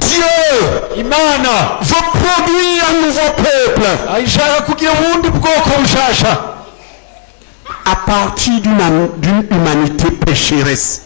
Dieu Imana veut produire un nouveau peuple ayishaka kugira ubundi bwoko bushasha à partir d'une humanité pécheresse.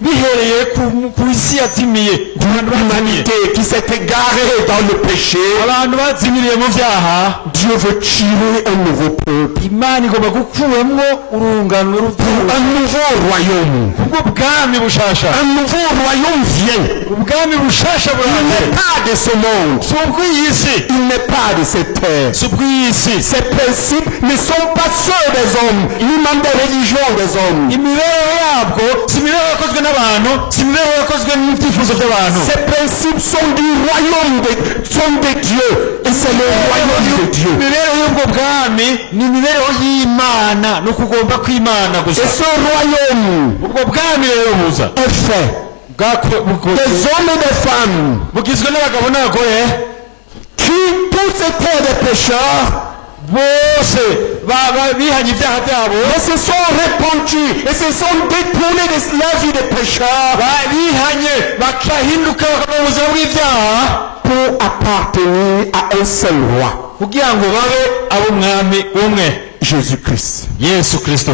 bihereye ku isi yazimiye, D'une humanité qui s'est égarée dans le péché. abantu bazimiriye mu vyaha. Dieu veut tirer un nouveau peuple. Imana igomba gukuramwo urungano Un nouveau royaume. ubwo bwami bushasha. Un nouveau royaume vient. Ubwami bushasha Il n'est buraje. pas de ce monde. Si ubw'iyi si, Il n'est pas de cette terre. si ubw'iyi si, Ces principes ne sont pas ceux des hommes, ni même des religions des hommes. imibereho yabwo si imibereho yakozwe n'abantu, si imibereho yakozwe n'ibyifuzo by'abantu. Ces principes sont du royaume de Dieu. Et c'est le royaume de Dieu. imibereho y'ubwo bwami ni imibereho y'Imana, ni ukugomba kw'Imana gusa. Et ce royaume ubwo bwami rero buza est fait des hommes et des femmes bugizwe n'abagabo n'abagore qui tous étaient des pécheurs, bose bihanye ibyaha byabo, et se sont répandus et se sont détournés de la vie des pécheurs bihanye bakahinduka bakava mu buzima bw'ibyaha pour appartenir à un seul roi, kugira ngo babe ab'umwami umwe, Jésus-Christ. Yesu Kristo.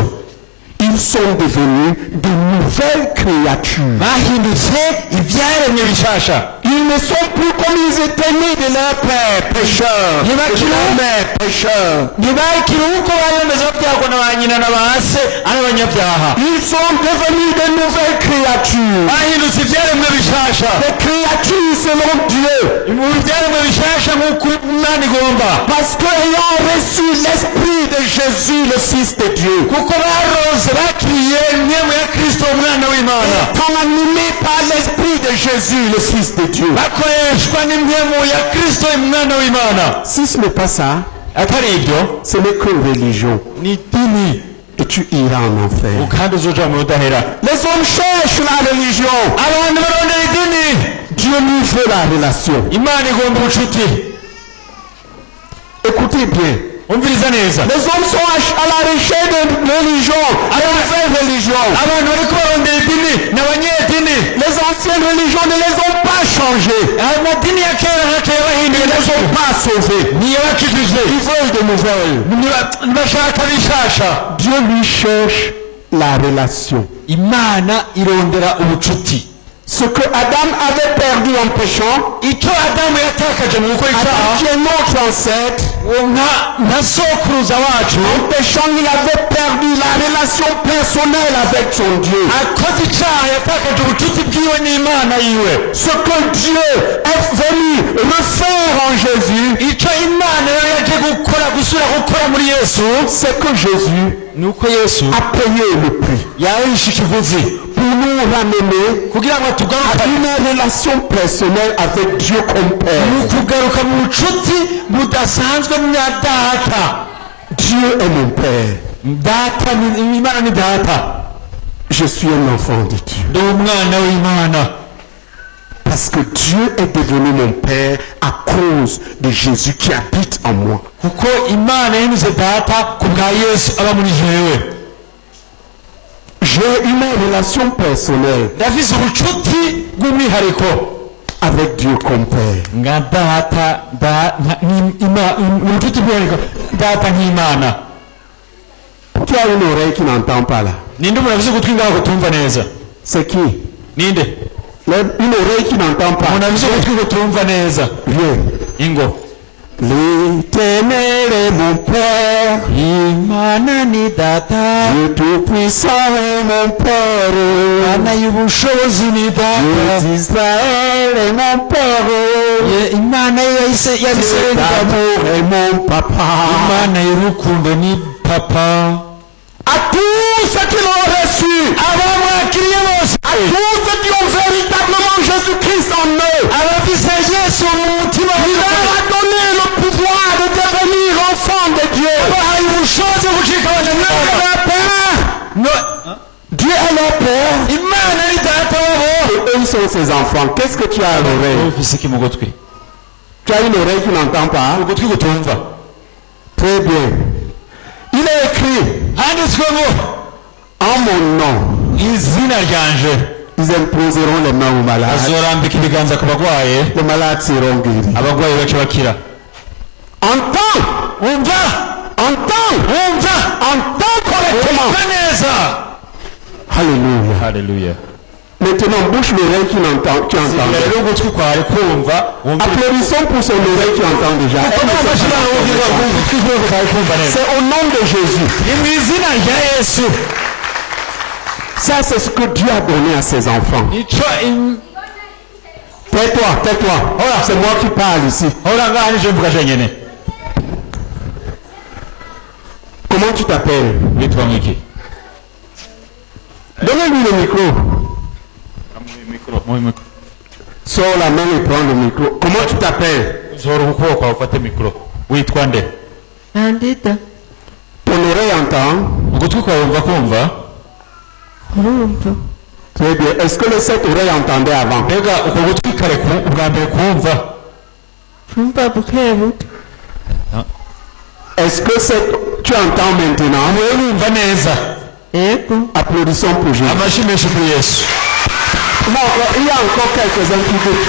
Ils sont devenus de nouvelles créatures. bahindutse ibyaremwe bishasha. Ils ne sont plus comme ils étaient nés de leur père pécheur, de leur mère pécheur. ntibakiri uko bari babyagwa na ba nyina na ba se ari abanyabyaha. Ils sont devenus de nouvelles créatures. bahindutse ibyaremwe bishasha. Des créatures selon Dieu. ibyaremwe bishasha nk'uko Imana igomba, Parce qu'ayant reçu l'Esprit de Jésus, le Fils de Dieu, kuko barose bakiriye impemu ya Kristo umwana w'Imana, étant animés par l'Esprit de Jésus, le Fils de Dieu. bakoreshwa n'impemu ya Kristo umwana w'Imana. Si ce n'est pas ça, atari ibyo ce n'est que religion. ni idini, Et tu iras en enfer. kandi uzoja mu budahera. Les hommes cherchent la religion. abantu barondera idini, Dieu lui veut la relation. Imana igomba ubucuti. Écoutez bien. umviriza neza. Les hommes sont à la recherche de religion, de nouvelles religions. abantu bariko barondera idini n'abanyedini. Les anciennes religions ne les ont pas changées. amadini ya kera ntakera Ils bahinduye ne les ont pas sauvées. ntiyabakijije. Ils veulent de nouvelles. ntibashaka bishasha. Dieu lui cherche la relation. Imana irondera ubucuti. Ce que Adam avait perdu en péchant, icyo Adamu yatakaje mu gukora Adam icyaha, qui est notre ancêtre, nka sokuruza wacu, en péchant il avait perdu la relation personnelle avec son Dieu. akoze icyaha yatakaje ubucuti bwiwe n'Imana yiwe. Ce que Dieu est venu refaire en Jésus, icyo Imana yari yaje gusubira gukora muri Yesu, c'est que Jésus ni uko Yesu a payé le prix yahishe ikiguzi pour nous ramener kugira ngo à tugaruke une relation personnelle avec Dieu comme mu Père. kugaruka mu bucuti budasanzwe na data. Dieu est mon Père. Data Imana ni data. Je suis un enfant de Dieu. ndi umwana w'Imana. Parce que Dieu est devenu mon Père à cause de Jésus qui habite en moi. kuko Imana yahindutse data ku bwa Yesu aba muri jewe. J'ai une relation personnelle ndafise ubucuti bw'umwihariko avec Dieu comme Père. nga data ubucuti bw'umwihariko data nk'Imana. Tu as une oreille qui n'entend pas là. ninde umuntu afise ugutwi ngaho kutumva neza? C'est qui? ninde Une oreille qui n'entend pas. umuntu afise ugutwi kutumva neza? Viens. ingo. L'Éternel est mon Père. Imana ni data, Le Tout-Puissant est mon Père. Imana y'ubushobozi ni data, Dieu d'Israël est mon Père. Imana y'Isirayeli ni data, L'amour est mon Papa. Imana y'urukundo ni papa. À tous ceux qui l'ont reçu, abamwakiriye bose, à tous ceux qui ont véritablement Jésus-Christ en eux, abafise Yesu mu mutima il leur a donné le pouvoir de devenir enfants de Dieu. bahaye ubushobozi bucika Dieu est leur Père. Imana ni data wabo. Et eux sont ses enfants. Qu'est-ce que tu as à l'oreille? ufise iki mu gutwi? Tu as une oreille qui n'entend pas? ugutwi gutumva. Très bien. Il est écrit handitswe ngo en mon nom. izina ryanje Ils imposeront les mains aux malades. azorambika ibiganza ku bagwaye, Les malades seront guéris. abagwayi baca bakira. Entends, Umva, entends correctement. umva neza. Alléluia. Haleluya. Maintenant, bouche l'oreille qui entend. Rero ugutwi kwawe kumva, wumva. Applaudissons pour son oreille qui entend déjà. Ugutwi kwawe kumva neza. C'est au nom de Jésus. Ni mu izina rya Yesu. Ça, c'est ce que Dieu a donné à ses enfants. Ico Tais-toi. Voilà, c'est moi qui parle ici. ora ngaha nije mvuga jenyene. Comment tu t'appelles? Witwa mwiki? Donnez-lui le micro. Mu Sors la main et prends le micro. Comment tu t'appelles? zora ukuboko kwawe ufate mikro. Witwa nde? Andida, Ton oreille entend? Ugutwi kwawe wumva kumva? urumva, Très bien. Est-ce que les 7 oreilles entendaient avant? Mbega uko gutwi kare ubwa mbere kumva? urumva bukebuke, Est-ce que tu entends maintenant? Wewe wumva neza. yego, Applaudissons pour Jésus. Amashi menshi kuri Yesu. Non, il y a encore quelques-uns qui doutent.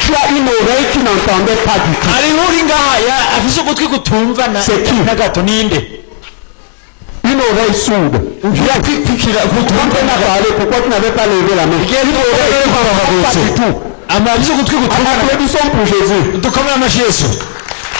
Tu as une oreille qui n'entendait pas du tout. Hari uri ngaha afise ugutwi kutumva C'est qui? na gato ninde? Une oreille sourde. Ugiye kwikukira Quand kutumva on a parlé, pourquoi tu n'avais pas levé la main? Une oreille qui n'entend pas du tout. Amafise ugutwi kutumva. Applaudissons pour Jésus. Dukomere amashi Yesu.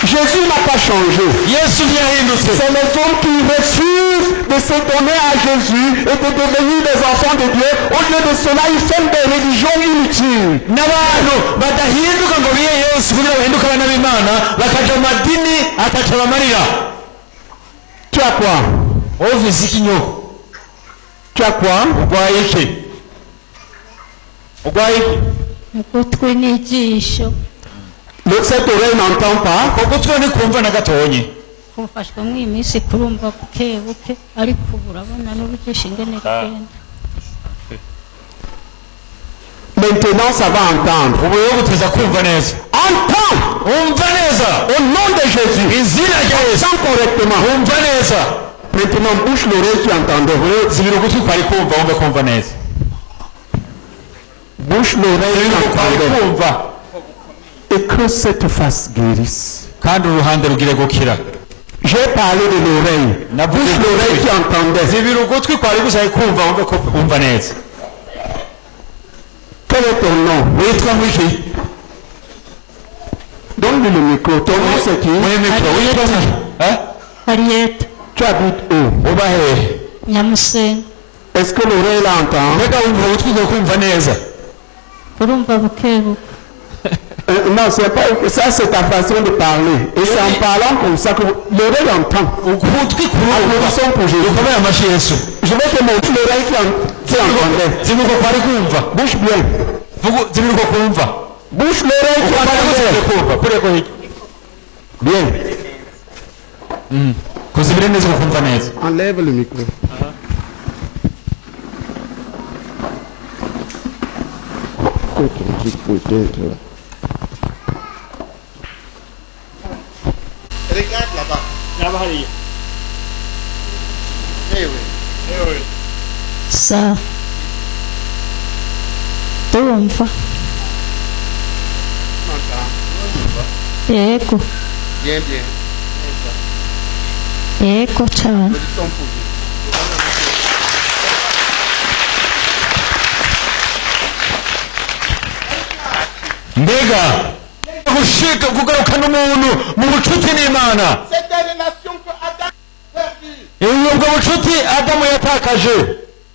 Jésus n'a pas changé. Yesu ntiyahindutse. C'est les hommes qui refusent de se donner à Jésus et de devenir des enfants de Dieu. Au lieu de cela, ils font des religions inutiles. N'abantu badahinduka ngo biye Yesu kugira bahinduke abana b'Imana bakaja mu madini ataco bamarira. Tu as quoi? Ufise ikinyoko. Tu as quoi? Urwaye iki? Urwaye iki? ugutwi n'ijisho, Cette oreille n'entend pas. Ko gutwi ntikumva na gatonye. kufashwamo iyi minsi kurumva bukebuke, ariko ubu urabona n'ubujisho ingene rigenda. Maintenant, ça va entendre. Ubu rero guteza kumva neza. Entends! Umva neza. Au nom de Jésus. Izina rya Yesu. Entends correctement. Umva neza. Maintenant, bouche l'oreille qui entendait. Zibira ugutwi kwari kumva wumve kumva neza. Bouche l'oreille qui Kwari entendait. kumva. Et que cette face guérisse. Kandi uruhande rugire gukira. J'ai parlé de l'oreille. Navuze Bouche l'oreille qui entendait. Zibira ugutwi kwari gusaye kumva wumve ko umva neza. Quel est ton nom? Witwa mwiki? Donne-lui le micro. Ton nom c'est qui? Muri mikro witwa mwiki? Harriet, Tu habites où? Uba hehe? Nyamusenga, Est-ce que l'oreille l'entend? Mbega wumva ugutwi ko kumva neza. urumva bukebuke, Non, c'est pas ça, c'est ta façon de parler. Et c'est en parlant comme ça que l'oreille entend. Ugutwi kurumva. Applaudissons pour Jésus. Dukomere amashi Yesu. Je vais te montrer l'oreille qui entendait. Zibira uko kwari kumva. Bouge bien. Zibira uko kumva. Bouge l'oreille qui entendait. Bien. Kuzibira neza ukumva neza. Enlève le micro. Peut-être. Regarde là-bas. Eh oui. sa, ndumva, yego, Bien, bien. yego cyane, Applaudissons pour Jésus. Mbega gushika kugarukana umuntu mu bucuti n'Imana. C'est des relations que Adam a perdues. Ubwo bucuti Adamu yatakaje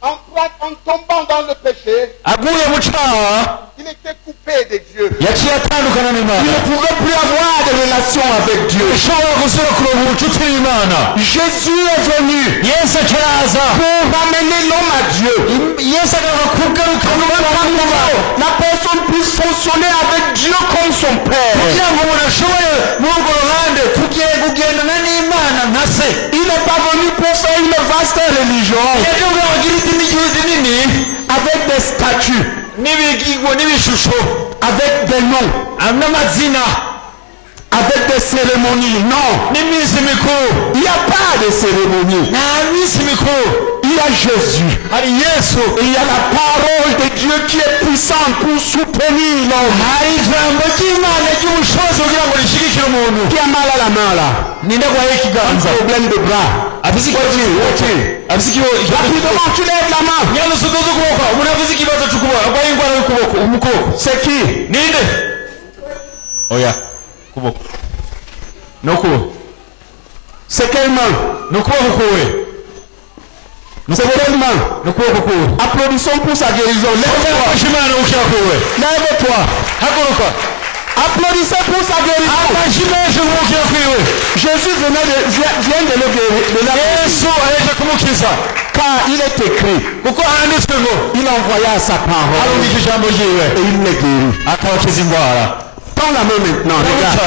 En tombant dans le péché, aguye mu cyaha il était coupé de Dieu. yaciye atandukana Il n'Imana. ne pouvait plus avoir de relation avec Dieu. ushobora gusubira kuronka ubucuti n'Imana. Jésus est venu Yesu akiraza pour ramener l'homme à Dieu. Yesu agaruka kugarukana umuntu La personne puisse fonctionner avec Dieu comme son Père. kugira ngo umuntu ashobore muri urwo ruhande kugendana n'Imana nka se. Il n'est pas venu pour faire une vaste religion yaje kugira ngo agire idini rinini avec des statues, n'ibigirwa n'ibishusho avec des noms, n'amazina. avec des cérémonies. Non, n'iminsi mikuru il n'y a pas de cérémonie. nta minsi mikuru Il y a Jésus. hari yesu Et il y a la parole de Dieu qui est puissante pour soutenir l'homme. hari ijambo ry'imana ry'ubushobozi kugira ngo rishyigikire umuntu Qui a mal à la main là? ninde arwaye Un ikiganza problème de bras. afise ikibazo Rapidement, tu lèves la main. nyanditse udoze ukuboko umuntu afise ikibazo cy'ukuboko arwaye indwara y'ukuboko umukoboko C'est qui? ninde oya kuboko no kuboko C'est quelle main? ni ukuboko kuwe C'est quelle main? ni ukuboko kuwe Applaudissons pour sa guérison. Lève-toi. afashe imana gukira kuwe Lève-toi. haguruka Applaudissez pour sa guérison. afashe menshi gukira kwiwe Jésus vient de le guérir. yesu aheje kumukiza Car il est écrit, kuko handitswe ngo il envoya sa parole arungika ijambo ryiwe et il les guérit. akabakiza indwara Tends la main maintenant, regarde.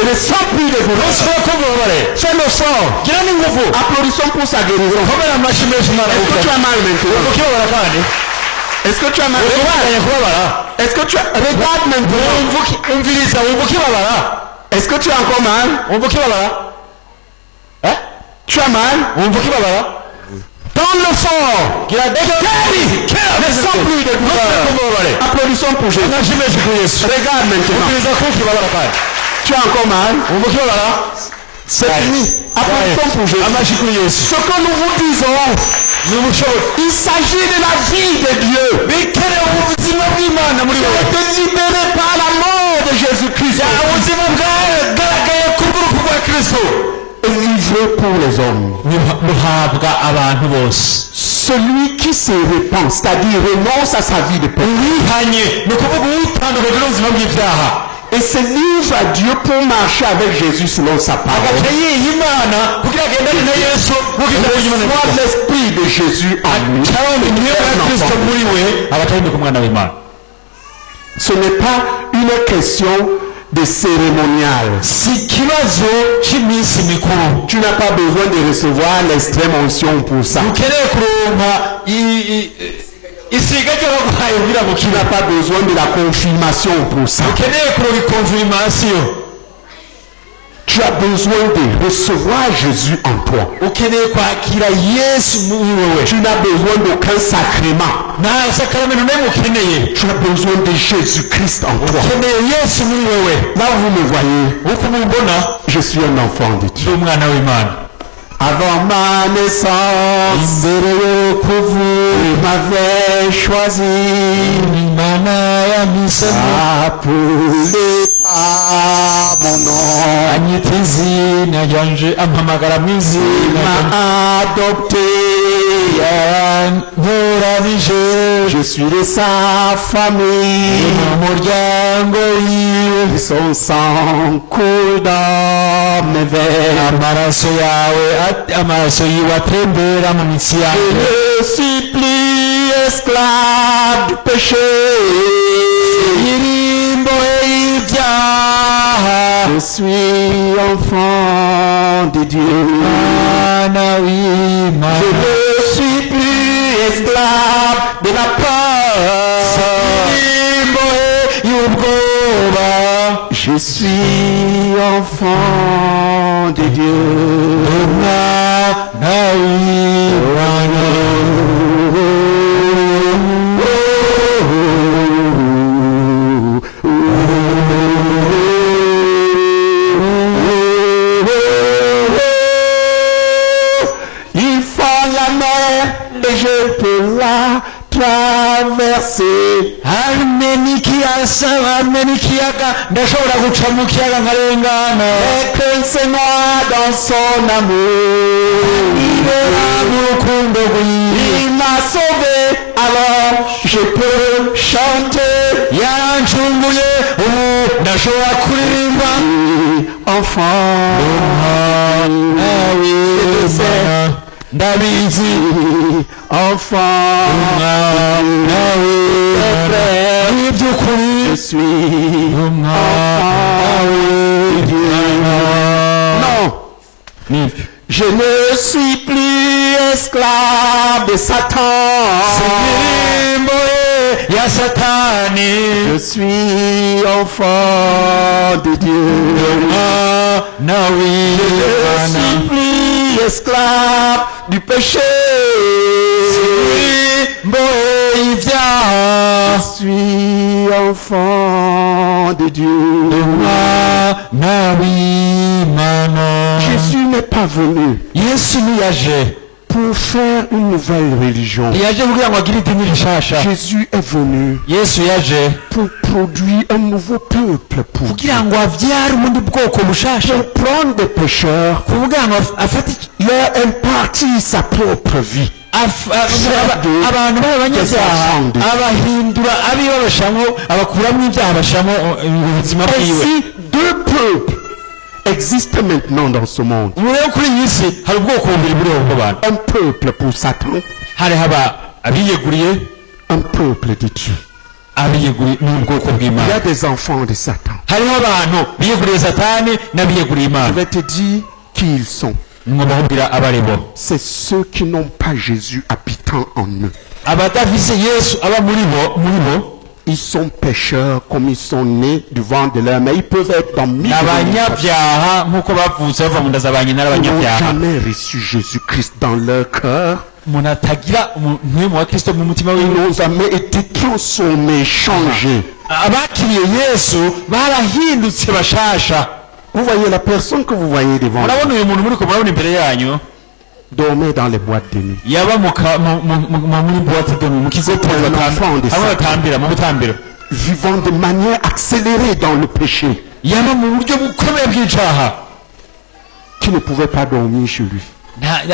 Et ne sens plus de douleur. ushobora kububabare Fais le sort. gira n'ingufu Applaudissons pour sa guérison. komera amashyi menshi imana Est-ce que tu gukira as mal maintenant? ukibabara kandi Est-ce que tu as mal? ubandanye kubabara Est-ce que tu as... Regarde maintenant. umviriza wumva ukibabara Est-ce que tu as encore mal? wumva ukibabara Tu as mal? wumva ukibabara Dans le fort. gira Ne sens plus de douleur. kubabare Applaudissons pour Jésus. amashyi menshi kuri yesu Regarde maintenant. umviriza ko ukibabara kandi Tu as encore mal? wumva ukibabara C'est fini. Applaudissons pour Jésus. amashyi kuri yesu Ce que nous vous disons, ni ubushobozi il s'agit de la vie de Dieu. bikenewe ubuzima bw'imana muri Tu as wowe été libéré par la mort de Jésus-Christ. ubuzima bwagaragaye kubw'urupfu rwa kristo Et livré pour les hommes. buhabwa abantu bose Celui qui se répand, c'est-à-dire renonce à sa vie de péché, uwihanye ni ukuvuga uwitandukanye n'ubuzima bw'ibyaha et se livre à Dieu pour marcher avec Jésus selon sa parole. agaca yiha imana kugira agendane na yesu nk'uko ijambo ry'imana Soit rivuga l'esprit de Jésus en lui. cyangwa imyenda ya kristo muri we aba atahinduka umwana w'imana Ce n'est pas une question de cérémonial. si ikibazo cy'iminsi mikuru Tu n'as pas besoin de recevoir l'extrême onction pour ça. ukeneye kuronka isiga ry'abarwayi kugira ngo Tu n'as pas besoin de la confirmation pour ça. ukeneye kuronka ikonfirmasiyo Tu as besoin de recevoir Jésus en toi. ukeneye kwakira yesu muri wowe Tu n'as besoin d'aucun sacrement. nta sakaramento n'imwe ukeneye Tu as besoin de Jésus-Christ en toi. ukeneye yesu muri wowe Là, vous me voyez, uko mubibona je suis un enfant de Dieu. ndi umwana w'imana Avant ma naissance, il m'avait choisi, imana yamisemo appelé par mon nom. anyita izina ryanje ampamagara mu Il izina m'a adopté. yantoranije Je suis de sa famille. mu muryango wiwe Et son sang coule dans mes veines. amaraso yiwe atembera mu mitsi Je yanjye ne suis plus esclave du péché. irimbohe y'ibyaha Je suis enfant de Dieu. mwana Je w'imana ne suis plus esclave de la peur. irimbohe y'ubwoba Je suis enfant de Dieu. umwana w'imana Il fend la mer et je peux la traverser. amena ikiyaga ndashobora guca mu kiyaga nkarengana Et que c'est moi dans son amour. mu rukundo rwiwe Il m'a sauvé, alors je peux chanter. yancunguye ubu ndashobora kuririmba Enfant, w'imana ndabizi enfant, umwana w'imana w'iby'ukuri je suis umwana w'imana non. nibyo Je ne suis plus esclave de Satan. indirimbo ya satani Je suis enfant de Dieu. umwana Je w'imana suis plus esclave du péché. mbohe y'ibyaha Je suis enfant de Dieu. umwana w'imana Jésus n'est pas venu yesu ntiyaje pour faire une nouvelle religion. ntiyaje kugira ngo agire idini rishasha Jésus est venu yesu yaje pour produire un nouveau peuple pour Dieu. kugira ngo avyare ubundi bwoko bushasha Pour prendre des pécheurs, kuvuga ngo afate leur impartir sa propre vie. abantu b'abanyabyaha abahindura abibabashamwo abakuramo ibyaha bashamo ubuzima bwiwe Ainsi, deux peuples existent maintenant dans ce monde. ubu rero kuri iyi si hari ubwoko bubiri buriho bw'abantu Un peuple pour Satan, hari haba abiyeguriye un peuple de Dieu. abiyeguriye n'ubwoko Il y bw'imana a des enfants de Satan. hariho abantu biyeguriye satani n'abiyeguriye Je imana vais te dire qui ils sont. ngomba kubwira abo ari bo C'est ceux qui n'ont pas Jésus habitant en eux. abadafise yesu aba muri bo Ils sont pécheurs comme ils sont nés du ventre de leur mère. Ils peuvent être dans mille ni abanyabyaha nk'uko bavutse bava mu nda za ba nyina Ils n'ont n'abanyabyaha jamais reçu Jésus-Christ dans leur cœur. umuntu atagira umwemu wa kristo mu mutima Ils wiwe n'ont jamais été transformés, changés. abakiriye yesu barahindutse bashasha Vous voyez la personne que vous voyez devant vous, murabona uyu muntu muriko murabona imbere yanyu dormait dans les boîtes de nuit. yaba muri buwate de mu kizotero hamwe batambira mu butambiro Vivant de manière accélérée dans le péché, yaba mu buryo bukomeye bw'icaha qui ne pouvait pas dormir chez lui.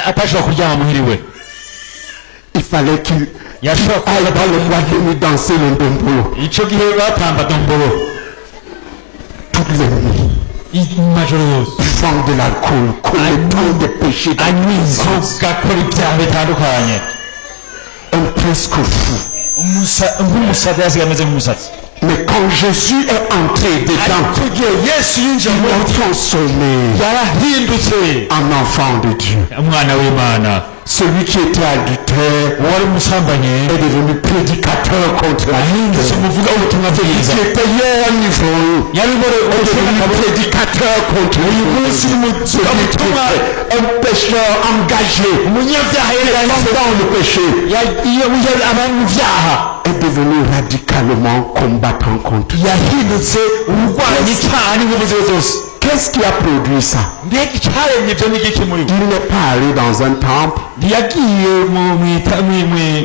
atashobora kuryama muhiriwe Il fallait qu'il yashobora aille dans les boîtes de nuit danser le ndombolo ico gihe batamba dombolo toutes les nuits. amajoro yose Buvant de l'alcool, commettant des péchés, anywa inzoga akora ibyaha bitandukanye un presque fou. nk'umusazi yasigaye ameze nk'umusazi Mais quand Jésus est entré dedans, ariko igihe yesu yinjiye il mu l'a transformé yarahindutse en enfant de Dieu. umwana w'imana Celui qui était adultère wari umusambanyi est devenu prédicateur contre la yahindutse vie. umuvuga ubutumwa bwiza Qui était hier un ivrogne yari est devenu prédicateur contre uyu la munsi vie. ni Celui qui umuvugabutumwa était un pécheur engagé umunyabyaha yerekanye dans le péché iyo abantu mu byaha est devenu radicalement combattant contre lui. yahindutse urwanya icyaha n'ingufu ziwe zose Qu'est-ce qui a produit ça? mbega icyaremye ibyo ni igiki muri we Il n'est pas allé dans un temple. ntiyagiye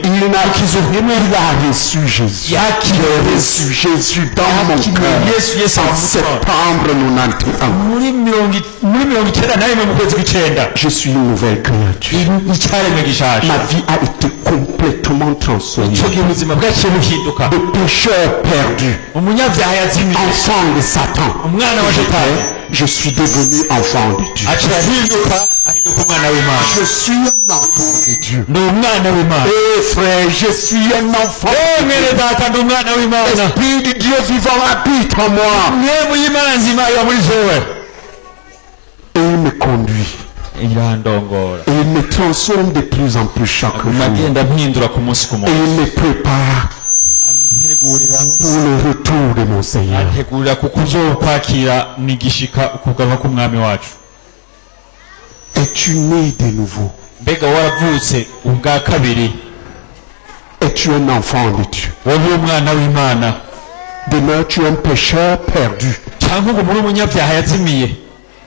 Il a reçu Jésus. Il a reçu Jésus dans mon cœur. En septembre 91. muri mirongo icyenda na rimwe mu kwezi kw'icyenda Je suis une nouvelle créature. icyaremwe gishasha Ma vie a été complètement transformée. icyo gihe ubuzima bwaciye buhinduka De pécheur perdu, umunyabyaha yazimiye enfant de Satan, umwana wa shetani je suis devenu enfant de Dieu. aciye ahinduka umwana w'imana Je suis un enfant de Dieu. ni umwana w'imana Eh frère, je suis un enfant. mwene data ndi umwana w'imana L'Esprit de Dieu vivant habite en moi. mwemu y'imana nzima iba muri jewe Et il me conduit. irandongora Et il me transforme de plus en plus chaque jour. agenda mpindura ku munsi ku Et munsi il me prépare antegurira pour le retour de mon Seigneur. antegurira kuko uzokwakira nigishika ukugaruka k'umwami wacu Es-tu né de nouveau? mbega waravutse ubwa kabiri Es-tu un enfant de Dieu? wowe umwana w'imana Demeures-tu un pécheur perdu, cyangwa ngo muri umunyabyaha yazimiye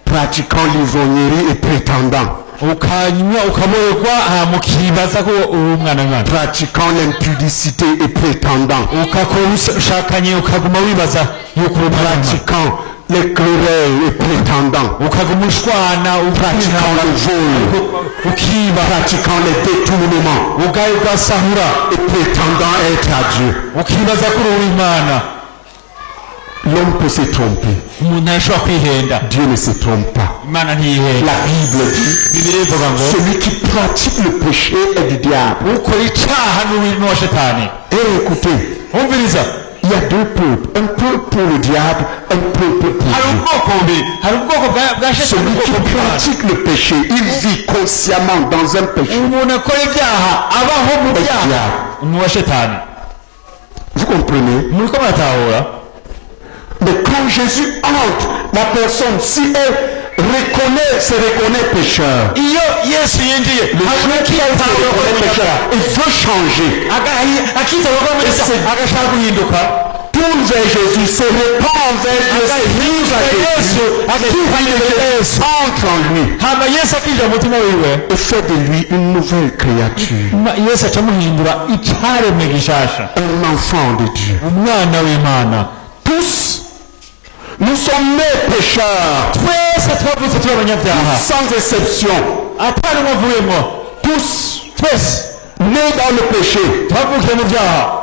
pratiquant l'ivrognerie et prétendant, ukanywa ukaborerwa mukibaza ko uri umwana w'imana pratiquant l'impudicité et prétendant, ukakora ushakanye ukaguma wibaza yuko uri umwana w'imana pratiquant les querelles et prétendant, ukaguma ushwana pratiquant le vol, ukiba pratiquant les détournements ugaye ugasahura et prétendant être à Dieu. ukibaza ko uri imana L'homme peut se tromper. umuntu ntashobora kwihenda Dieu ne se trompe pas. imana ntiyihenda La Bible dit, bibiliya ivuga ngo celui qui pratique le péché est du diable. ukora icyaha n'uwa shetani Et écoutez, umviriza il y a deux peuples. Un peuple pour le diable, un peuple pour hari Dieu. ubwoko bubiri hari ubwoko bwa shetani Celui qui n'ubwoko bw'imana pratique le péché, il vit consciemment dans un péché. umuntu akora ibyaha abaho mu byaha n'uwa shetani Vous comprenez? muriko muratahura. Mais quand Jésus entre, la personne, si elle se reconnaît pécheur, iyo yesu yinjiye le jour qui elle se reconnaît pécheur, il veut changer. akitaba ko agashaka guhinduka, Tourne vers Jésus, se répand vers Dieu, Jésus, entre en lui hama yesu akija mu mutima wiwe et fait de lui une nouvelle créature, yesu acamuhindura icaremwe gishasha, un enfant de Dieu. umwana w'imana. Tous, nous sommes nés pécheurs, twese twavutse turi abanyabyaha sans exception. atari umwe avuyemo, Tous twese nés dans le péché, twavukiye mu byaha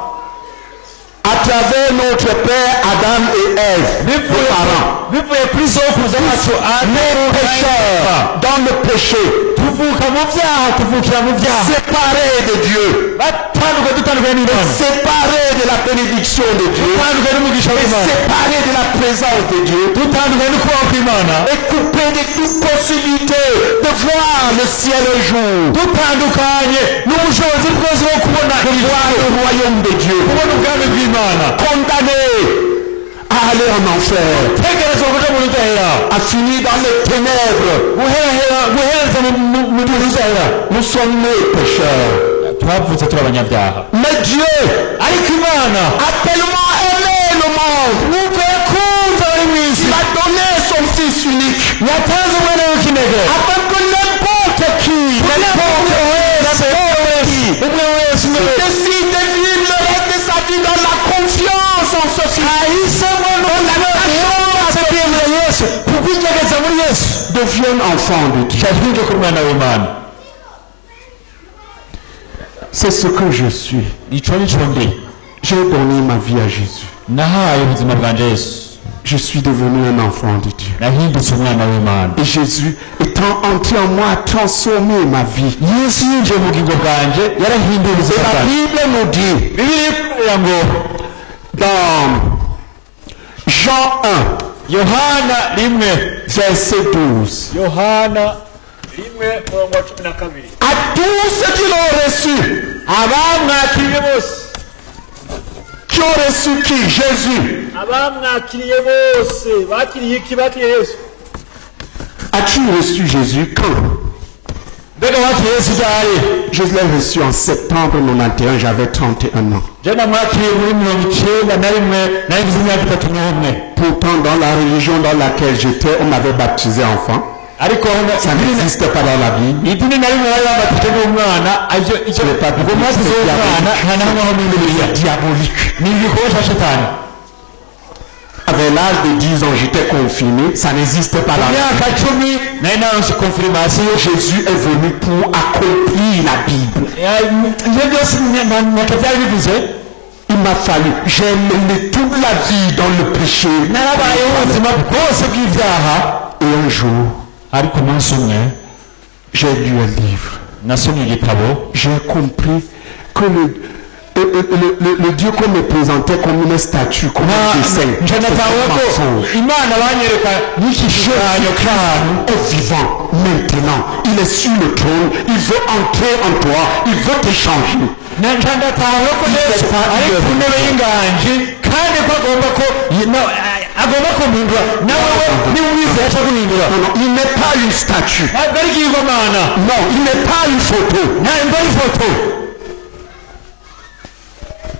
à travers notre père Adam et Ève, nos parents. bivuye kuri sokuruza wacu Nés pécheurs dans le péché, tuvuka mu byaha, tuvukira mu byaha, séparés de Dieu, dutandukanye n'imana, séparés de la bénédiction de Dieu, dutandukanye n'umugisha w'imana, séparés de la présence de Dieu, dutandukanye n'ukubaho kw'imana, et coupés de toute possibilité de voir le ciel un jour, dutandukanye n'ubushobozi bwose bwo kubona voir le royaume de Dieu, kubona ubwami bw'imana, condamnés à aller en enfer, tegerezwa kuja mu rudahera, à finir dans les ténèbres. guhereza mu rudahera. Nous sommes nés pécheurs. twavutse turi abanyabyaha, Mais Dieu ariko imana a tellement aimé le monde, nuko yakunze abari mu isi, il a donné son Fils unique, yatanze umwana w'ikinege, afin que n'importe qui, umwe wese décide de vivre le reste de sa vie dans la confiance en ce Fils, ahisemo kwiyemera yesu, kukwigegeza muri yesu, devienne enfant de Dieu. cyahinduje ku mwana w'imana. C'est ce que je suis. ico nico ndi, J'ai donné ma vie à Jésus. nahaye ubuzima bwanje yesu, Je suis devenu un enfant de Dieu. nahindutse umwana w'imana. Et Jésus, étant entré en moi, a transformé ma vie. yesu yinjiye mu bugingo bwanje, yarahinduye ubuzima Et la bwanje. Bible nous dit, bibiliya ikubwira ngo dans Jean 1, yohana 1 verset 12, yohana 1:12, à tous ceux qui l'ont reçu, abamwakiriye bose, qui ont reçu qui? Jésus. abamwakiriye bose bakiriye iki? bakiriye yesu. As-tu reçu Jésus quand? mbega wakiriye yesu ryari? Je l'ai reçu en septembre 91, j'avais 31 ans. je namwakiriye muri 91, nari mfite imyaka 31. Pourtant, dans la religion dans laquelle j'étais, on m'avait baptisé enfant. ariko Ça n'existe pas dans la Bible. idini nari mu bari babatije n'umwana, icyo ubwo mwazize w'umwana nta na hamwe ho muri bibiliya, Diabolique. ni igikorwa cya shetani. Avec l'âge de 10 ans, j'étais confiné. Ça n'existe pas dans la Bible. imyaka 10 nari naronse konfirmasiyo. Jésus est venu pour accomplir la Bible. ibyo byose ntacyo byari bivuze. Il m'a fallu. J'ai mené toute la vie dans le péché. narabayeho ubuzima bwose bw'ibyaha, Et un jour, ariko umunsi umwe j'ai lu un livre. nasomye igitabo, J'ai compris que le Dieu qu'on me présentait comme une statue, comme un dessin, nje natawe ko mensonge, imana banyereka n'igishushanyo cy'ahantu est vivant maintenant. Il est sur le trône. Il veut entrer en toi. Il veut te changer. nje ndatawe ko yesu ari ku ntebe y'inganji, kandi ko agomba kumpindura, nawe niba umwizeye aca guhindura. Non, non, il n'est pas une statue. ntabwo ari ikigomana, Non, il n'est pas une photo. ntabwo ari ifoto.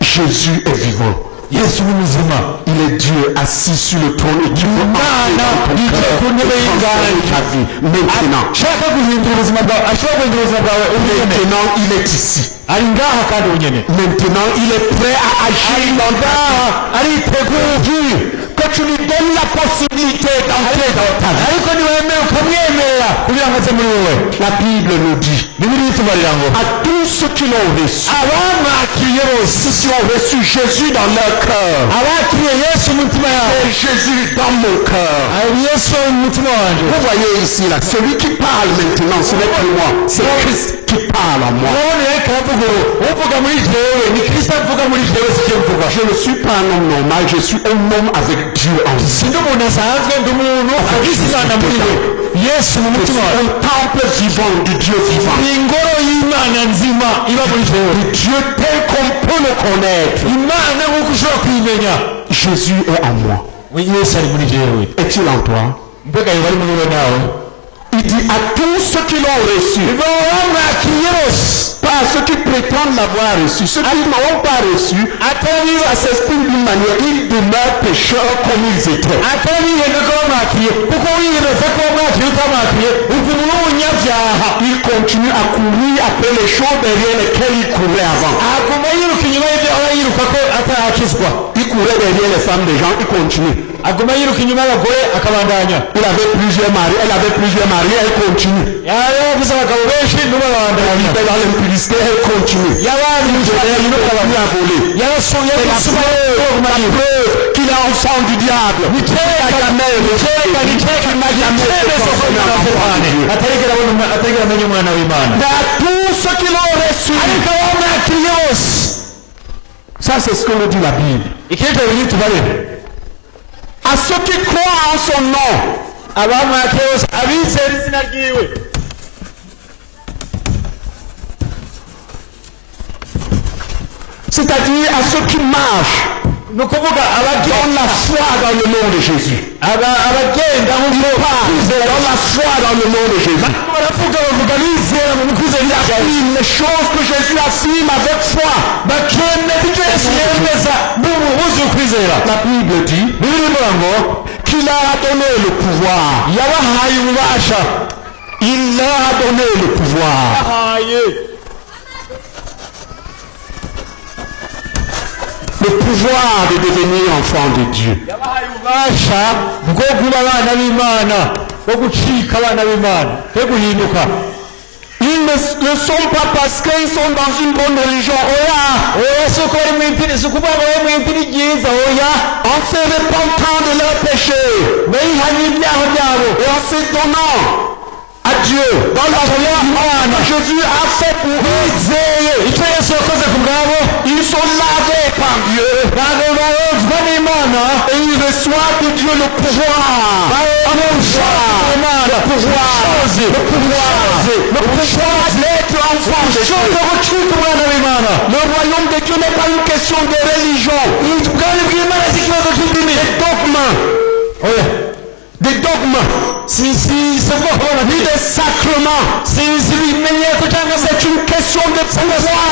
Jésus est vivant. yesu ni muzima, Il est Dieu assis sur le trône et qui peut umwana yicaye ku ntebe y'inganji, ta vie. Maintenant, ashaka guhindura ubuzima bwawe, ashobora guhindura ubuzima bwawe ubunyene. maintenant, il est ici. ari ngaha kandi ubunyene, Maintenant, il est prêt à agir dans ta vie. ariteguye Que tu lui donnes la possibilité d'entrer dans ta vie. ariko niwemera ukamwemerera kugira ngo aze muri wowe. La Bible nous dit bibiliya itubarira ngo à tous ceux qui l'ont reçu, abamwakiriye bose, ceux qui ont reçu Jésus dans leur cœur, abakiriye yesu mu mitima yabo, et Jésus dans mon cœur. ari yesu mu mutima wanje. Vous voyez ici, là, celui qui parle maintenant, ce n'est plus moi, c'est Christ qui parle en moi. urabona reka aravuga ubu, uvuga muri jewe ni kristo avuga muri jewe, si je mvuga. Je ne suis pas un homme normal, je suis un homme avec Dieu en lui. sindi umuntu asanzwe, ndi umuntu agize imana muri we. yesu mu mutima wawe un temple vivant du Dieu vivant. ni ingoro y'imana nzima iba muri jewe Dieu tel qu'on peut le connaître. imana nk'uko ushobora kuyimenya Jésus est en moi. yesu ari muri jewe Est-il en toi? mbega yoba ari muri we nawe Il dit à tous ceux qui l'ont reçu, bamwakiriye bose pas à ceux qui prétendent l'avoir reçu, ceux qui ne l'ont pas reçu, ça s'exprime d'une manière, ils demeurent pécheurs comme ils étaient. atabihenda ko bamwakiriye kuko wiyemeza ko wamwakiriye utamwakiriye ukuntu n'umunyabyaha Il continue à courir après les choses derrière lesquelles il courait avant. aguma yiruka inyuma y'ibyo aba yiruka ko atarakizwa Il courait derrière les femmes des gens, il continue. aguma yiruka inyuma y'abagore akabandanya Il avait plusieurs maris, elle avait plusieurs maris, elle continue. yaba yavuze abagabo benshi Elle n'ubabandanya vivait dans l'impudicité, elle continue. yabandi Elle continue à voler. yarasuye C'est la preuve qu'il est enfant du diable. Il n'a jamais atarigera amenya umwana w'imana Mais à tous ceux qui l'ont reçu, ariko abamwakiriye bose ça c'est ce que nous dit la Bible. ikindi biri tubarebe À ceux qui croient en son nom, abamwakiriye bose abizera izina ryiwe c'est-à-dire à ceux qui marchent ni ukuvuga dans la foi dans le nom de Jésus. abagenda Dans la foi dans le nom de Jésus. baravuga bavuga bizera mu kwizera Affirme les choses que Jésus affirme avec foi. bakemera ibyo yesu yemeza buzuye ukwizera La Bible dit bibiri ivuga ngo qu'il leur a donné le pouvoir. yabahaye ububasha Il leur a donné le pouvoir. yabahaye Le pouvoir de devenir enfant de Dieu. yabahaye ububasha bwo kuba abana b'imana bwo gucika abana b'imana bwo guhinduka Ils ne sont pas parce qu'ils sont dans une bonne religion. oya si uko bari mu idini si ukuvuga ngo bari mu idini ryiza oya En se repentant de leurs péchés bayihanye ibyaha byabo et en se donnant à Dieu dans la foi que Jésus a fait pour eux. bizeye icyo yesu yakoze ku bwabo Ils sont lavés par Dieu ntabwo barozwa n'imana et ils reçoivent de Dieu le pouvoir. Le pouvoir d'être enfant de Dieu. Le royaume de Dieu n'est pas une question de religion. Des dogmes. Ni des sacrements. C'est une question de pouvoir.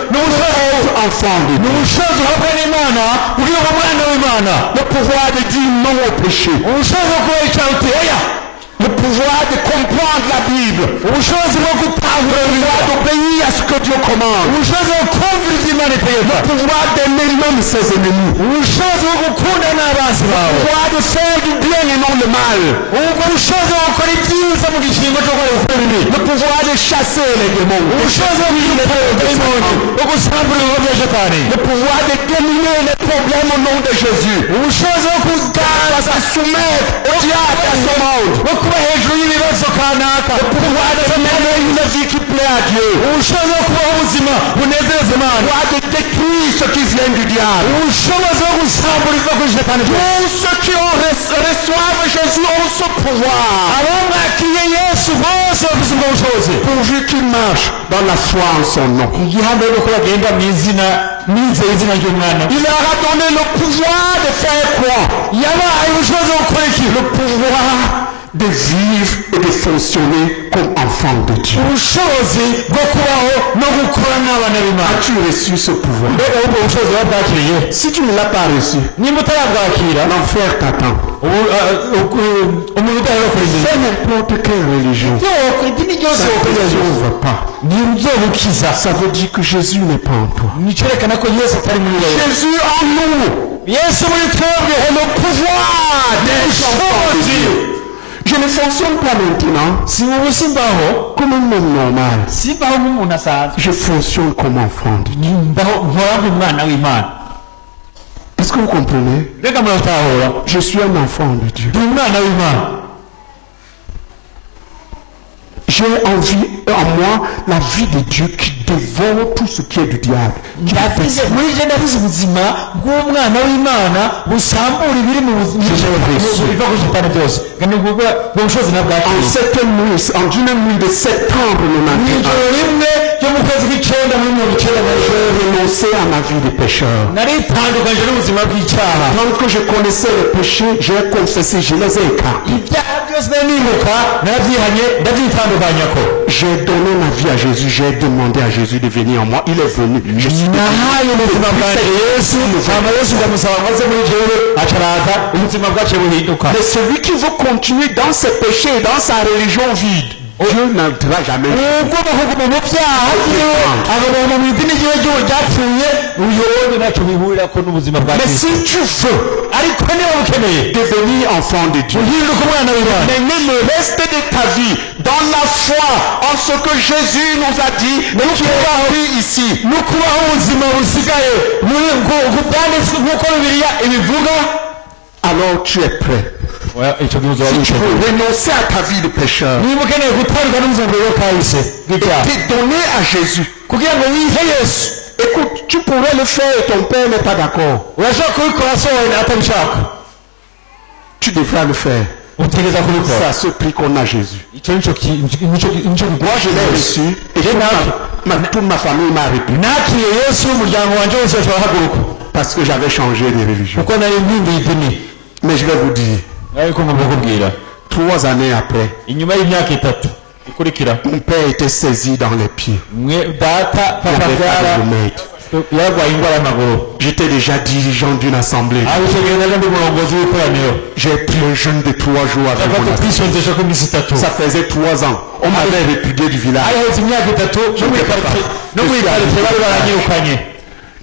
Nous sommes enfants de Dieu. Le pouvoir de dire non au péché. Le pouvoir de comprendre la Bible. Le pouvoir d'obéir à ce que Dieu commande. Le pouvoir d'aimer même ses ennemis. Le pouvoir de faire du bien et non le mal. Le pouvoir de chasser les démons. Le pouvoir de dominer les problèmes au nom de Jésus. De se soumettre au diable et à son monde. Le pouvoir de mener une vie qui plaît à Dieu. Le pouvoir de détruire ce qui vient du diable. Tous ceux qui reçoivent Jésus ont ce pouvoir. Pourvu qu'ils marchent dans la foi en son nom. Il leur a donné le pouvoir de faire quoi? Le pouvoir de vivre et de fonctionner comme enfant de Dieu. As-tu reçu ce pouvoir? Si tu ne l'as pas reçu, l'enfer t'attend. Fais n'importe quelle religion. Ça ne va pas. Ça veut dire que Jésus n'est pas en toi. Jésus en nous. Et le pouvoir des enfants de Dieu. Je ne fonctionne pas maintenant comme un homme normal. Je fonctionne comme enfant de Dieu. Est-ce que vous comprenez? Je suis un enfant de Dieu. j'ai envie en moi la vie de Dieu qui dévore tout ce qui est du diable. muri je ndabizi ubuzima bw'umwana w'Imana busambura ibiri mu buzima biva ku shitani byose kandi ubwo bushobozi nabwo En une nuit de septembre 91, ryo mu kwezi kw'icenda muri 1990 j'ai renoncé à ma vie de pécheur. naritandukanye n'ubuzima bw'icyaha Tant que je connaissais les péchés, j'ai confessé, je les ai écartés. ibyaha byose nanibuka nabyihanye ndabyitandukanya ko J'ai donné ma vie à Jésus, j'ai demandé à Jésus de venir en moi. Il est venu. Je suis nahaye ubuzima bwanjye yesu hama yesu ndamusaba ngo aze muri jewe acaraza ubuzima bwacu buhinduka Mais celui qui veut continuer dans ses péchés, dans sa religion vide, Dieu n'entrera jamais. ugomba kuguma mu byaha byiwe akaguma mu idini ryiwe ryapfuye uyobowe ntacyo bihurirako n'ubuzima bwa Mais kristo si tu veux ariko niba bukeneye devenir enfant de Dieu, uhinduka umwana w'imana mais le reste de ta vie dans la foi en ce que Jésus nous a dit, mais qui est écrit ici, no kubaho ubuzima busigaye bwanditswe nk'uko bibiliya ibivuga alors tu es prêt. icyo gihe uzaba Si tu witeguye veux renoncer à ta vie de pécheur, niba ukeneye gutandukana n'ubuzima bwawe bwahise bw'ibyaha t'es donné à Jésus. kugira ngo wihe yesu Écoute, tu pourrais le faire et ton père n'est pas d'accord. urashobora kubikora so wenda atabishaka Tu devras le faire. utegereza kubikora C'est à ce prix qu'on a Jésus. icyo nicyo Moi, je l'ai reçu et toute ma famille m'a réputé nakiriye yesu umuryango wanjye wose bashobora haguruka parce que j'avais changé de religion. kuko nari mpinduye idini Mais je vais vous dire, ariko ngomba kubwira 3 années après, inyuma y'imyaka 3 ikurikira mon père était saisi dans les pieds. mwe data Il papa n'avait pas de remède. yarwaye indwara y'amaguru J'étais déjà dirigeant d'une assemblée. icyo gihe nari ndi umurongozi w'ikoraniro J'ai pris un jeûne de 3 jours avec mon afata assemblée. twisonzesha ko iminsi 3 Ça faisait 3 ans. On m'avait répudié du village. haheze imyaka 3 no muri quartier bari baranyirukanye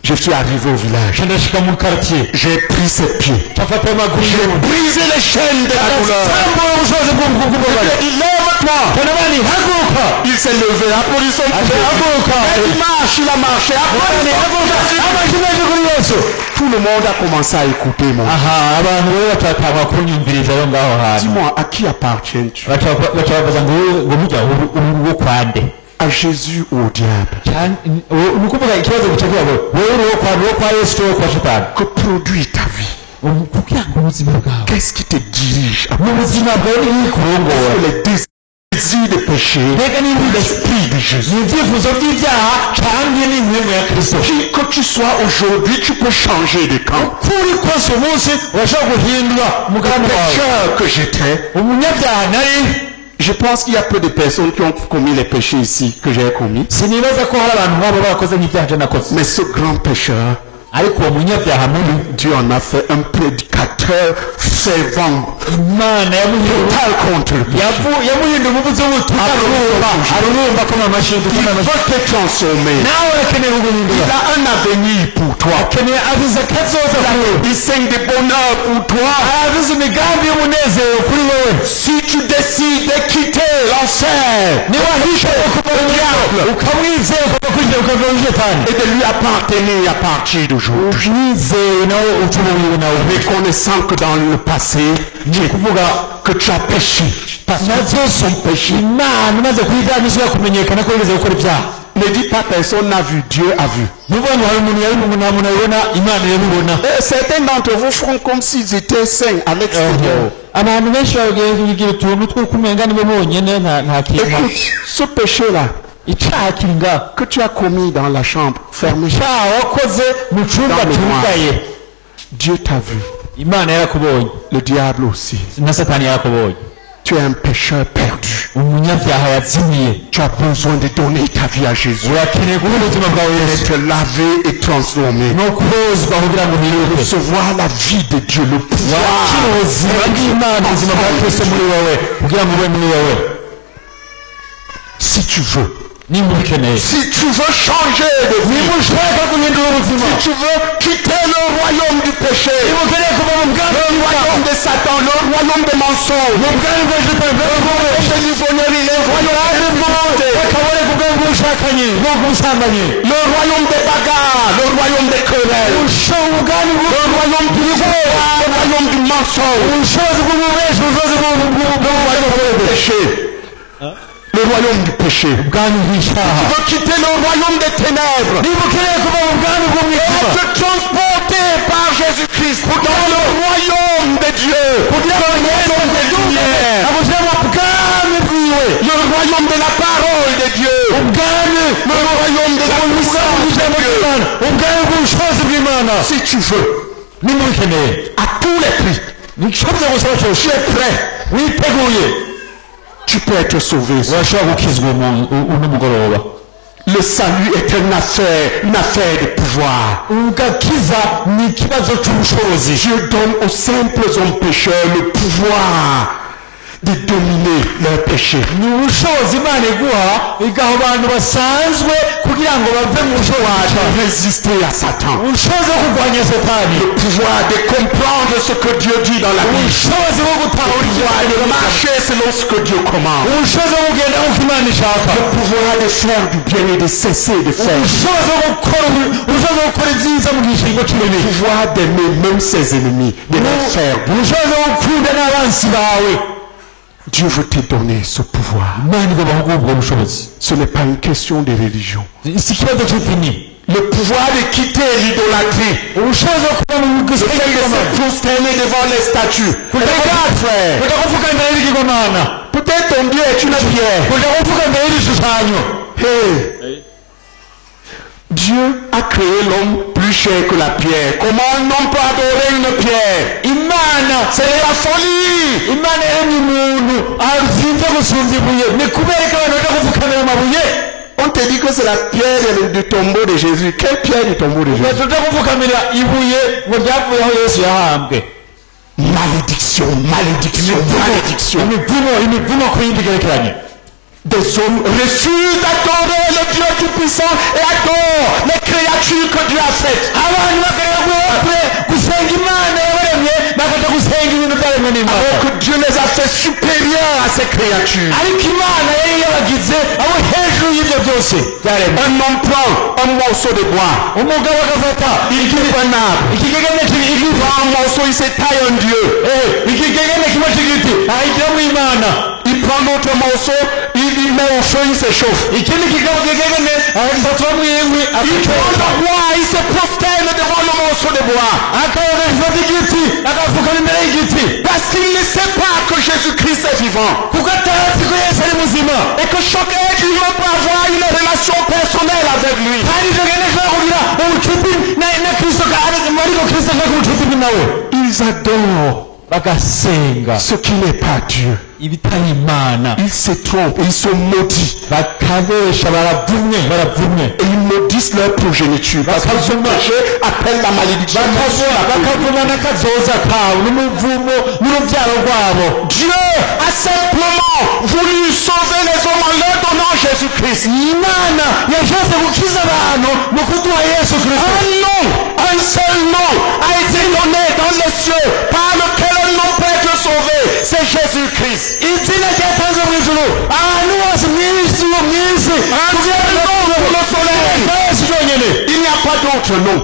Je suis arrivé au village. ndashika mu quartier J'ai pris ses pieds. afata amaguru J'ai brisé les chaînes de la douleur. sambura ubushobozi bw'ububabare Il dit, lève-toi. kanabani haguruka Il s'est levé. Applaudissons pour Jésus. haguruka Il marche, il a marché. amashyi kuri yesu Tout le monde a commencé à écouter mon. aha abantu rero batatanga kunyumviriza aho ngaho hantu Dis-moi, à qui appartiens-tu? baca babaza ngo mujya uwo kwande À Jésus ou au diable? ni ukuvuga ikibazo gicagira ngo wowe uri uwo kwa yesu cyangwa kwa shitani Que produit ta vie? kugira ngo ubuzima bwawe Qu'est-ce qui te dirige? mu buzima bwawe ni kurongora Les désirs de péché, mbega niba l'esprit de Jésus. ni ibyifuzo by'ibyaha cyangwa ni impwemu ya kristo Que tu sois aujourd'hui, tu peux changer de camp. kuri kose umunsi urashobora guhindura umugambi wawe Pécheur que j'étais, umunyabyaha nari je pense qu'il y a peu de personnes qui ont commis les péchés ici que j'ai commis. sinibaza ko hari abantu nk'abo barakoze nk'ibyaha je nakoze Mais ce grand pécheur, ariko uwo munyabyaha mubi Dieu en a fait un prédicateur fervent, imana yamuhinduye total contre le péché. yamuhinduye umuvuzi w'ubutumwa arurumba ko amashyi Il dukunda amashyi va te transformer. nawe urakeneye Il guhindura a un avenir pour toi. akeneye avize akazoza kuri wowe Il saigne de bonheur pour toi. avize imigambi y'umunezero kuri wowe Si tu décides de quitter l'enfer niwahishaye kuva mu diable ukamwizera ukava mu jetani et de lui appartenir à partir d'aujourd'hui, wizeye nawe ucumuye nawe reconnaissant que dans le passé, que tu as péché, parce que nazo son péché. imana imaze kuyidamisha kumenyekana ko yigeze gukora ibyaha Ne dis pas personne n'a vu, Dieu a vu. nuvuga ngo hari umuntu yabibona nta muntu yabibona imana yabibona Et certains d'entre vous font comme s'ils étaient saints à l'extérieur. abantu benshi bagira utuntu tw'uko umenga nibo bonyine nta kintu Écoute, ce péché-là icyaha kiri ngaho que tu as commis dans la chambre fermée, icyaha wakoze mu cyumba cyugaye Dieu t'a vu. imana yarakubonye Le diable aussi. na satani yarakubonye Tu es un pécheur perdu. umunyabyaha yazimiye Tu as besoin de donner ta vie à Jésus. urakeneye guha ubuzima bwawe yesu Être lavé et transformé. no kozwa kugira ngo uhinduke Recevoir la vie de Dieu, le pouvoir. wakira ubuzima bw'imana ubuzima bwa kristo muri wowe kugira ngo ube muri wowe Si tu veux. nimba ubikeneye Si tu veux changer de vie. niba ushaka guhindura ubuzima Si tu veux quitter le royaume du péché. niba ukeneye kuva mu bwami Le royaume de Satan, le royaume des mensonges. mu bwami bwa shitani Le royaume de l'ivognerie, le royaume de l'immonde. bakaboneka ubwami bw'ubushakanye bw'ubusambanyi Le royaume des bagarres, le royaume des querelles. ubwami Le royaume du pouvoir, le royaume du mensonge. ubushobozi bw'ububeshi ubushobozi Le royaume du péché. Le royaume du péché, tu veux quitter le royaume des ténèbres, être transporté par Jésus-Christ dans le royaume de Dieu, le royaume des lumières, le royaume de la parole de Dieu, le royaume de la puissance de Dieu. Si tu veux, à tous les prix, tu es prêt, tu peux être sauvé. Le salut est une affaire de pouvoir. Dieu donne aux simples hommes pécheurs le pouvoir de dominer leur péché. Résister à Satan. Le pouvoir de comprendre ce que Dieu dit dans la Bible. Le pouvoir de marcher selon ce que Dieu commande. Le pouvoir de faire du bien et de cesser de faire. Le pouvoir d'aimer même ses ennemis, de les faire. Dieu veut te donner ce pouvoir. Ce n'est pas une question de religion. Le pouvoir de quitter l'idolâtrie. Le fait de se prosterner devant les statues. Regarde, frère. Peut-être ton Dieu est une pierre. Hey. Dieu a créé l'homme plus cher que la pierre. Comment un homme peut adorer une pierre? C'est la folie. On te dit que c'est la pierre du tombeau de Jésus. Quelle pierre du tombeau de Jésus? Malédiction, malédiction, malédiction. Des hommes refusent d'adorer le Dieu Tout-Puissant et adorent les créatures que Dieu a faites. Alors que Dieu les a fait supérieurs à ces créatures. Un homme prend un morceau de bois. Il coupe un arbre. Il prend un morceau, il s'étaille un Dieu. Il prend l'autre morceau, il met au feu, il s'échauffe. Il prend le bois, il se prosterne devant le morceau de bois. Parce qu'il ne sait pas que Jésus-Christ est vivant. Et que chaque être humain peut avoir une relation personnelle avec lui. Ils adorent ce qui n'est pas Dieu. Ils se trompent, ils sont maudits. Et ils maudissent leur progéniture. Parce que ce péché appelle la malédiction. Dieu a simplement voulu sauver les hommes en leur donnant Jésus-Christ. Un seul nom a été donné dans les cieux par lequel un homme peut être sauvé. C'est Jésus-Christ. Il n'y a pas d'autre nom.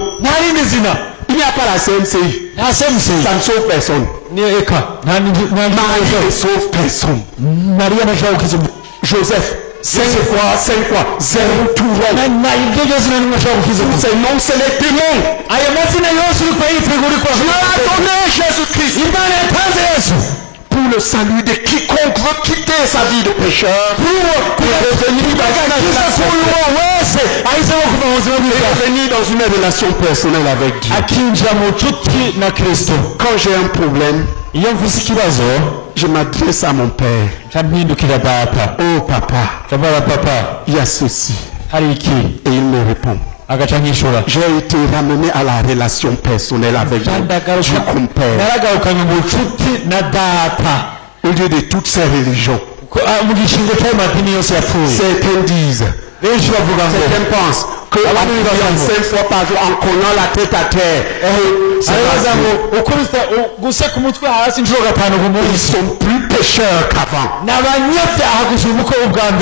Il n'y a pas la CMCI. Ça ne sauve personne. Marie ne sauve personne. Joseph, 5 fois, 0 tout rond. Ces noms, c'est les démons. Dieu a donné Jésus-Christ pour le salut de quiconque veut quitter sa vie de pécheur pour revenir dans une relation personnelle avec Dieu. Quand j'ai un problème, je m'adresse à mon père. Oh papa, il y a ceci. Et il me répond. J'ai été ramené à la relation personnelle avec Dieu comme père. Au lieu de toutes ces religions, certains disent, certains pensent que en priant 5 fois par jour, en cognant la tête à terre, ils sont plus pécheurs qu'avant.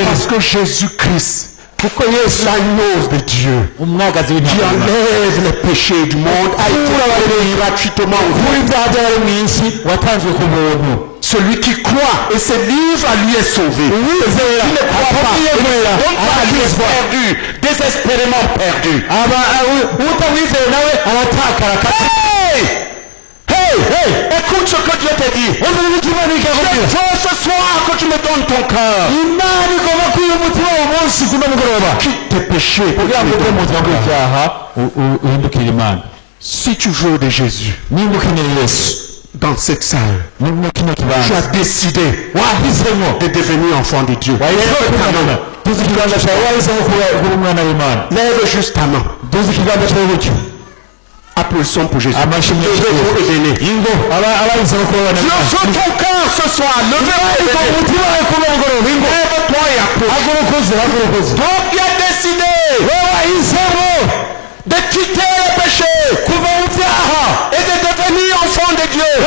Parce que Jésus-Christ, l'agneau de Dieu qui enlève les péchés du monde a été gratuitement. Celui qui croit et se livre à lui est sauvé. Qui ne croit pas et ne se donne pas à lui est perdu, désespérément perdu. Hey, écoute ce que Dieu te dit. Je veux ce soir que tu me donnes ton cœur. Quitte tes péchés. Si tu veux de Jésus dans cette salle, tu as décidé de devenir enfant de Dieu. Lève juste ta main. Applaudissons pour Jésus. Je veux ton cœur ce soir. Lève-toi et applaudis. Donc il a décidé de quitter le péché et de devenir enfant de Dieu. Tu es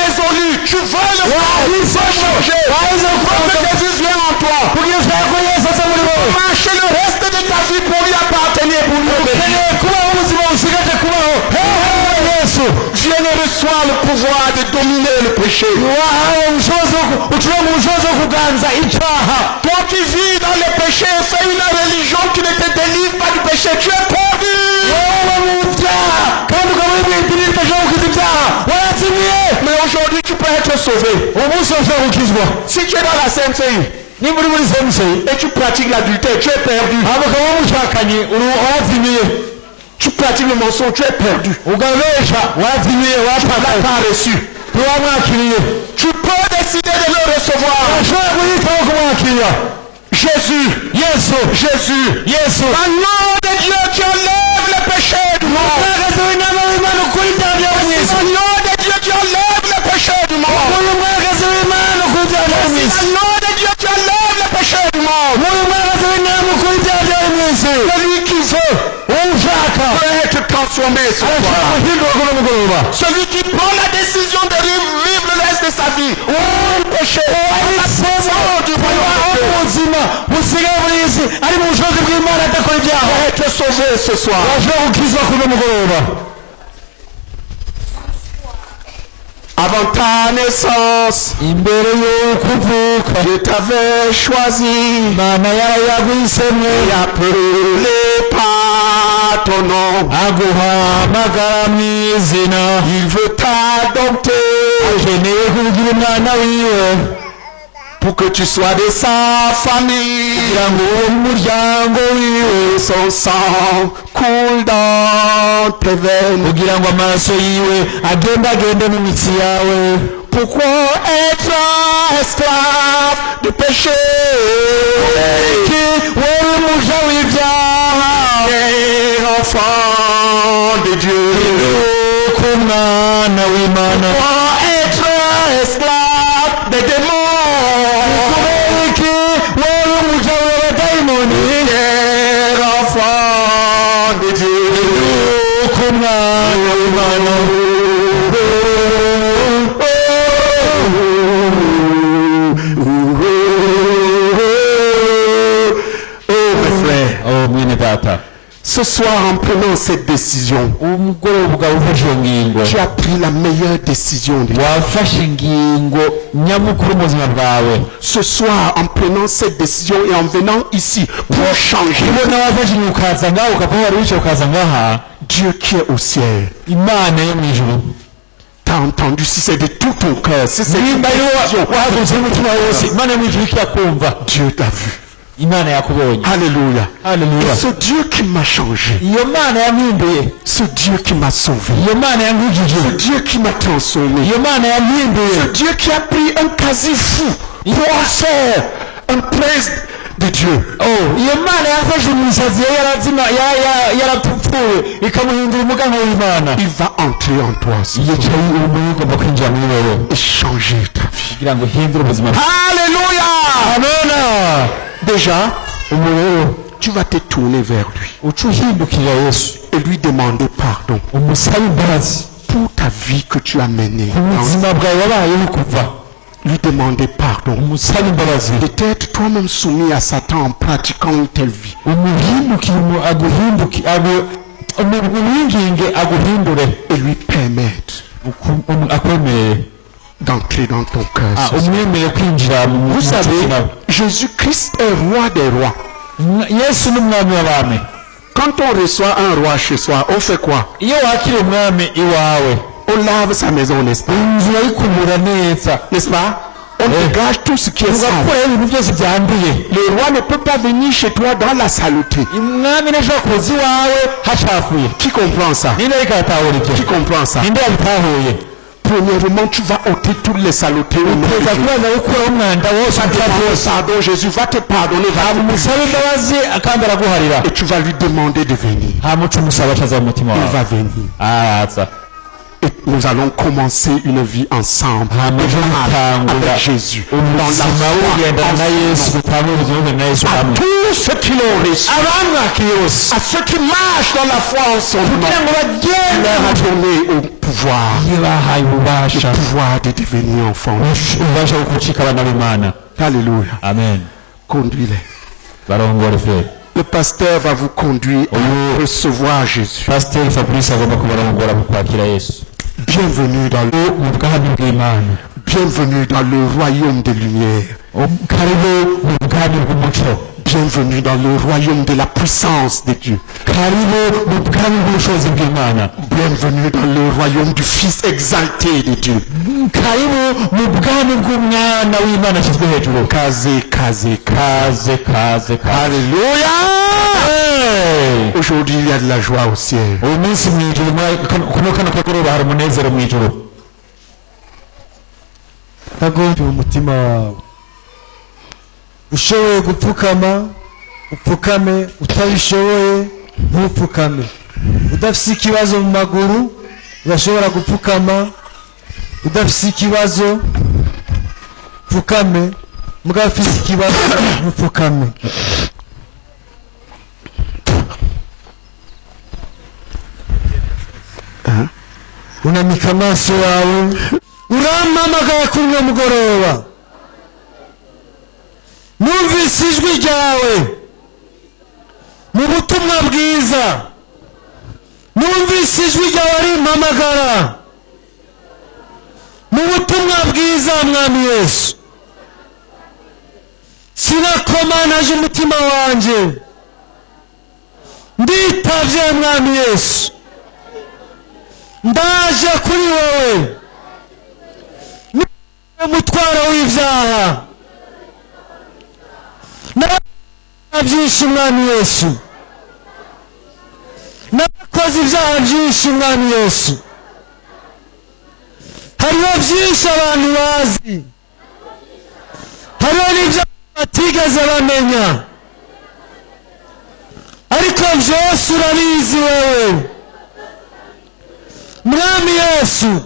résolu. Tu veux le faire. Tu veux changer. Tu veux que Jésus vienne en toi. Marcher le reste de ta vie pour lui appartenir, pour lui obéir. Dieu ne reçoit le pouvoir de dominer le péché. Toi qui vis dans le péché, fais une religion qui ne te délivre pas du péché. Tu es perdu. Mais aujourd'hui, tu peux être sauvé. Si tu es dans la CMCI et tu pratiques l'adultère, tu es perdu. Tu pratiques le mensonge, tu es perdu. Tu ne l'as pas reçu. Tu peux décider de le recevoir. Jésus. Dans le nom de Dieu, tu enlèves le péché du monde. Dans le nom de Dieu, tu enlèves le péché du monde. Dans le nom de Dieu, tu enlèves le péché du monde. Celui qui veut peut être transformé ce soir. Celui qui prend la décision de vivre le reste de sa vie au péché, être sauvé ce soir. Avant ta naissance, je t'avais choisi et appelé par ton nom. Il veut t'adopter pour que tu sois de sa famille. Son sang coule dans tes veines. Pourquoi être esclave du péché? Enfant de Dieu. Pourquoi être esclave des démons? Enfant de Dieu. Ce soir, en prenant cette décision, tu as pris la meilleure décision de ce soir, en prenant cette décision et en venant ici pour changer, Dieu qui est au ciel, t'as entendu, si c'est de tout ton cœur, si c'est de Dieu t'a vu. Alléluia. Et ce Dieu qui m'a changé, ce Dieu qui m'a sauvé, ce Dieu qui m'a transformé, ce Dieu qui a pris un quasi fou pour en faire un prince de Dieu. Il va entrer en toi et changer ta vie. Alléluia. Amen. Déjà, tu vas te tourner vers lui et lui demander pardon pour ta vie que tu as menée. Lui demander pardon. Peut-être toi-même soumis à Satan en pratiquant une telle vie. Et lui permettre d'entrer dans ton cœur. Vous savez, Jésus-Christ est roi des rois. Quand on reçoit un roi chez soi, on fait quoi? On lave sa maison, n'est-ce pas? N'est-ce pas? On dégage tout ce qui est sale. Le roi ne peut pas venir chez toi dans la saleté. Qui comprend ça? Qui comprend ça? Premièrement, tu vas ôter toutes les saletés au nom de Jésus. Pardon, Jésus va te pardonner. Et tu vas lui demander de venir. Il va venir. Et nous allons commencer une vie ensemble avec Jésus. Dans la foi, à tous ceux qui l'ont reçu, à ceux qui marchent dans la foi en son nom, il leur a donné au pouvoir, le pouvoir de devenir enfant. Alléluia. Amen. Conduis-les. Le pasteur va vous conduire à recevoir Jésus. Bienvenue dans le royaume de lumière. Bienvenue dans le royaume de la puissance de Dieu. Bienvenue dans le royaume du Fils exalté de Dieu. Alléluia. Aujourd'hui il y a de la joie au ciel. ushoboye gupfukama upfukame, utabishoboye ntupfukame. Udafise ikibazo mu maguru urashobora gupfukama, udafise ikibazo pfukame, mugabo ufise ikibazo ntupfukame. Unamika amaso yawe, urampamagaye kuri uno mugoroba. Numvise ijwi ryawe mu butumwa bwiza, numvise ijwi ryawe rimpamagara mu butumwa bwiza, mwami Yesu. Sinakomanaje umutima wanje, nditavye mwami Yesu, ndaje kuri wowe n'umutwaro w'ivyaha byinshi mwami Yesu, nakoze ibyaha byinshi mwami Yesu. Hariho byinshi abantu bazi, hariho n'ibyo batigeze bamenya, ariko byose urabizi wewe mwami Yesu.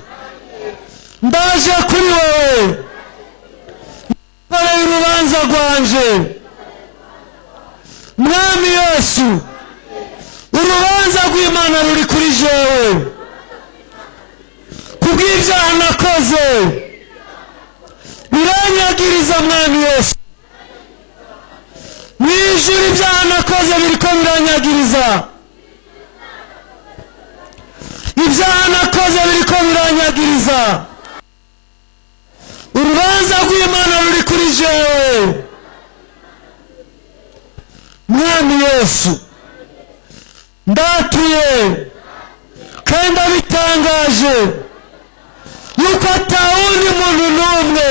Ndaje kuri wowe, nkoreye urubanza rwanje mwami Yesu. Urubanza rw'Imana ruri kuri jewe kubw'ibyaha nakoze, biranyagiriza mwami Yesu. Mwijuru ibyaha nakoze biriko biranyagiriza, ibyaha nakoze biriko biranyagiriza. Urubanza rw'Imana ruri kuri jewe mwami Yesu. Ndatuye kandi abitangaje yuko atawundi muntu n'umwe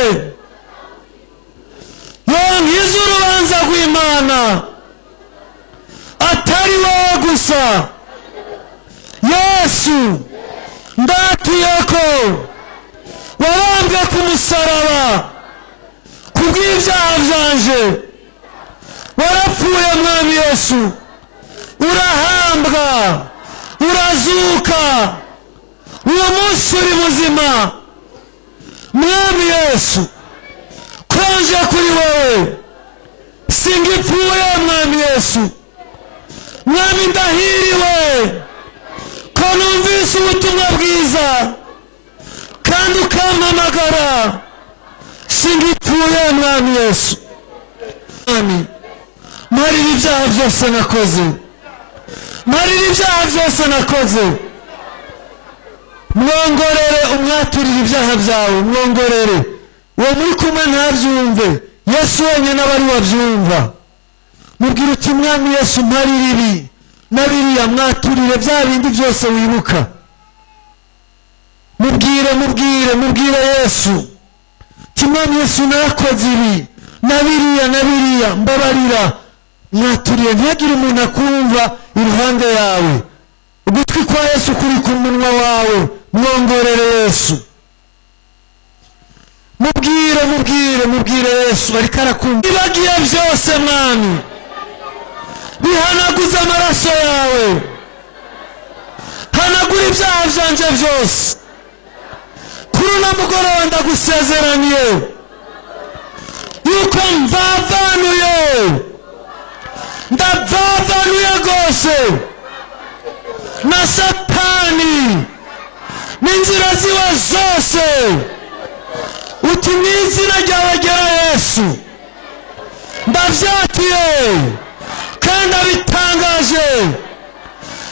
yonkiza urubanza rw'Imana atari wowe gusa. Yesu, ndatuye ko wabambwe ku musaraba kubw'ibyaha byanje, warapfuye mwami Yesu, urahambwa, urazuka, uwo munsi uri muzima mwami Yesu. Konje kuri wowe singipfuye mwami Yesu. Mwami ndahiriwe ko numvise ubutumwa bwiza kandi ukampamagara, singipfuye mwami Yesu. Mwami, marira ibyaha byose nakoze, marira ibyaha byose nakoze, mwongorere umwaturire ibyaha byawe mwongorere uwo muri kumwe ntabyumve Yesu wenyine aba ari wabyumva mubwira uti mwami Yesu mparira ibi na biriya mwaturire bya bindi byose wibuka mubwire Yesu uti mwami Yesu narakoze ibi na biriya mbabarira mwaturiye ntihagire umuntu akumva iruhande yawe ugutwi kwa Yesu kuri ku munwa wawe mwongorere Yesu mubwire Yesu ariko arakumva ibagiye byose mwami bihanaguza amaraso yawe hanagura ibyaha byanje byose kuri uno mugoroba ndagusezeraniye yuko ndavanuye rwose na Satani n'inzira ziwe zose uti mu izina ryawe ryera Yesu ndavyatiye kandi abitangaje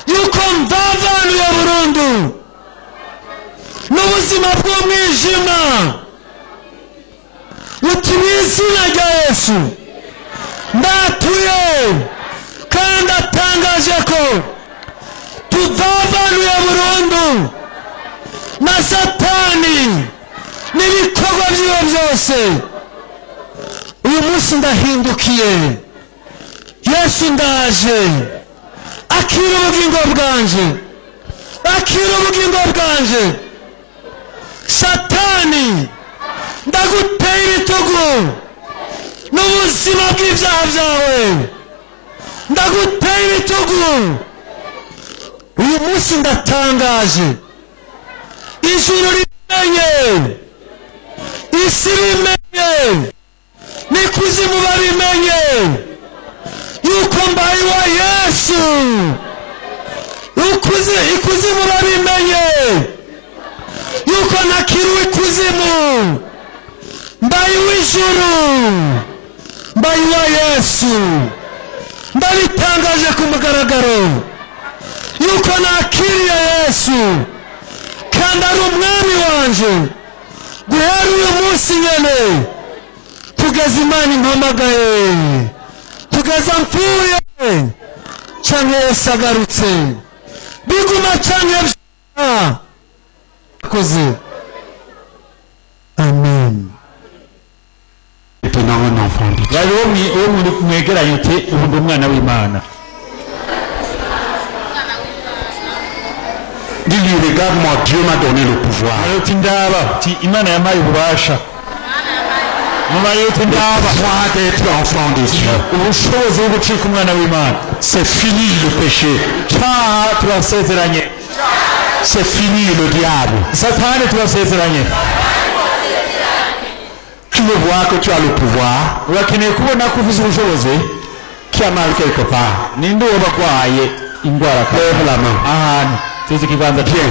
yuko mvavanuye burundu n'ubuzima bw'umwijima uti mu izina rya Yesu ndatuye kandi atangaje ko tuvavanuye burundu na Satani n'ibikorwa byiwe byose uyu munsi ndahindukiye Yesu ndaje akira ubugingo bwanje Satani ndaguteye ibitugu n'ubuzima bw'ibyaha byawe ndaguteye ibitugu uyu munsi ndatangaje ijuru rimenye isi bimenye n'ikuzimu babimenye yuko mbaye wa Yesu ikuzimu babimenye yuko nakiriwe ikuzimu mbaye w'ijuru mbaye wa Yesu ndabitangaje ku mugaragaro yuko nakiriye Yesu kandi ari umwami wanje guhera uyu munsi nyene kugeza Imana impamagaye kugeza mpfuye canke Yesu agarutse biguma canke koze amen. Maintenant un enfant de Dieu. mwegeranye uti ubu ndi umwana w'Imana. Dis-lui, regarde-moi, Dieu m'a donné le pouvoir. Imana yampaye ububasha Le pouvoir d'être enfant de Dieu. ubushobozi bwo gucika umwana w'Imana. C'est fini le péché. turasezeranye C'est fini le diable. Satani turasezeranye. Tu veux voir que tu as le pouvoir. urakeneye kubona ko uvuze ubushobozi. Qui a mal quelque part? ninde uwo barwaye indwara Lève la main. ahantu tuzi ikiganza Bien.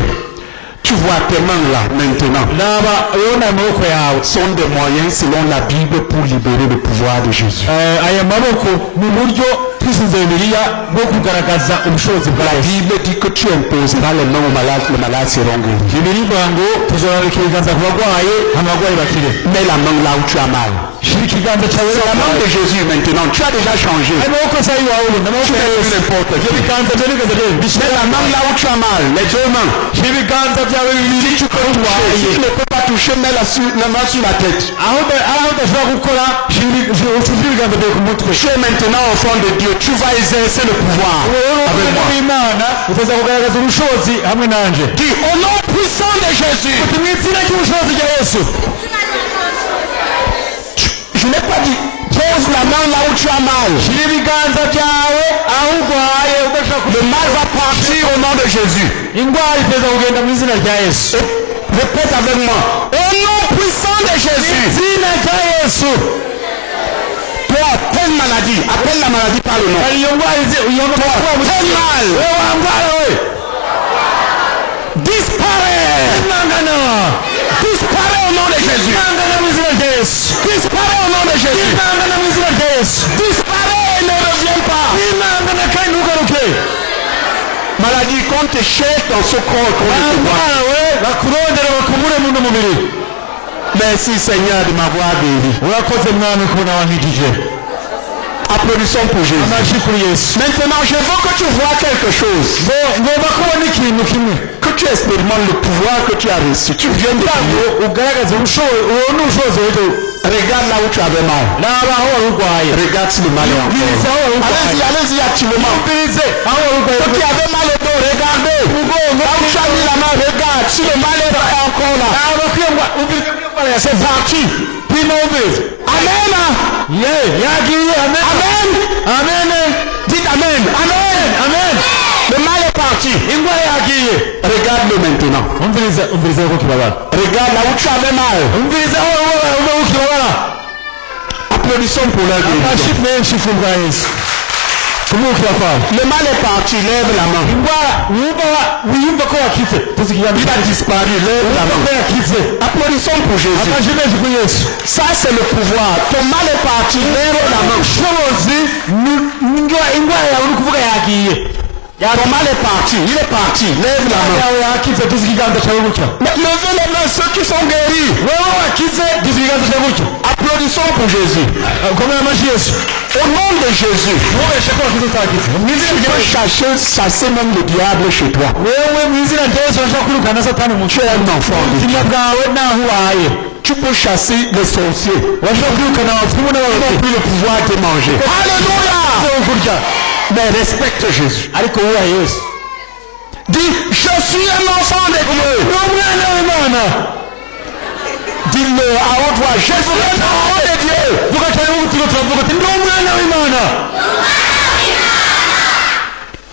Tu vois tes mains là maintenant. raba urabona amaboko yawe Sont des moyens selon la Bible pour libérer le pouvoir de Jésus. aya maboko ni uburyo twisunze Bibiliya bwo kugaragaza ubushobozi bwa La Yesu. Bible dit que tu imposeras les mains aux malades, les malades seront guéris. Bibiliya ivuga ngo tuzorambika ibiganza ku barwayi abarwayi bakire. Mets la main là où tu as mal. shira ikiganza cyawe C'est la main de Jésus maintenant. Tu as déjà changé. amaboko se ayiwawe ubu n'amaboko Tu ya n'es plus Yesu. n'importe qui. ibiganza byo nigeze rero Mets la main là où tu as mal. Les deux mains. shira ibiganza byawe bibiri Si tu ne peux pas toucher, mets la main sur la tête. aho udashobora gukora shira ibiganza byawe ku mutwe. Tu es maintenant enfant de Dieu. Tu vas exercer le pouvoir avec moi. w'Imana utaza kugaragaza ubushobozi hamwe nanje. Dis au nom puissant de Jésus. uti mu izina ry'ubushobozi rya Yesu. Je n'ai pas dit pose la main là où tu as mal. shira ibiganza byawe aho urwaye udashaka Le mal va partir au nom de Jésus. indwara iteza kugenda mu izina rya Yesu. Répète avec moi. Au nom puissant de Jésus. izina rya Yesu. Toi, telle maladie. Appelle la maladie par le nom. hari iyo ndwara Quel mal. Disparaît. Disparaît au nom de Jésus. Disparaît au nom de Jésus. Disparaît et ne reviens pas. Maladie dire qu'on te cherche dans ce corps qu'on ne te voit. Merci Seigneur de m'avoir béni. Applaudissons pour Jésus. Maintenant, je veux que tu vois quelque chose. Que tu expérimentes le pouvoir que tu as reçu. Tu viens de regarde là où tu avais mal. Regarde si le mal est encore. Allez-y, activement. Quand tu avais mal au dos, regardez. Là où tu as mis la main, regarde si le mal est encore là. C'est parti. Amen. Amen. Dites Amen. Amen. Le mal est parti. Regarde-le maintenant. Regarde là où tu avais mal. Applaudissons pour la guérison. Le mal est parti, lève la main. Il a disparu, lève la main. Applaudissons pour Jésus. Ça c'est le pouvoir. Ton mal est parti, lève la main. Ton mal est parti, il est parti, lève la main. Levez les mains ceux qui sont guéris. Applaudissons pour Jésus. Au nom de Jésus. Tu peux chasser même le diable chez toi. Tu es un enfant de Dieu. Tu peux chasser les sorciers. Ils n'ont plus le pouvoir de manger. Alléluia. Mais respecte Jésus. Dis, je suis un enfant de Dieu. Dis-le à haute voix, je suis un enfant de Dieu.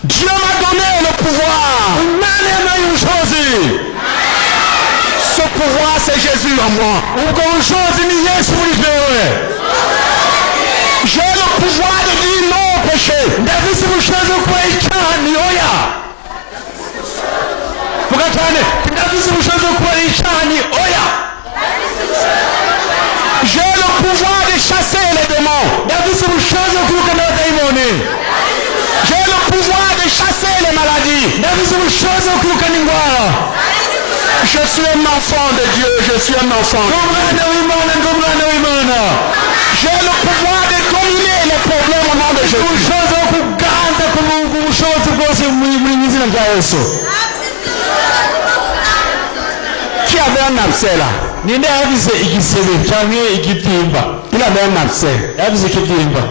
Dieu m'a donné le pouvoir. Ce pouvoir, c'est Jésus en moi. J'ai le pouvoir de dire non au péché. J'ai le pouvoir de chasser les démons. J'ai le pouvoir de chasser les maladies. Je suis un enfant de Dieu. Je suis un enfant. J'ai le pouvoir de dominer les problèmes au nom de Jésus. Qui avait un abcès là? Il avait un abcès.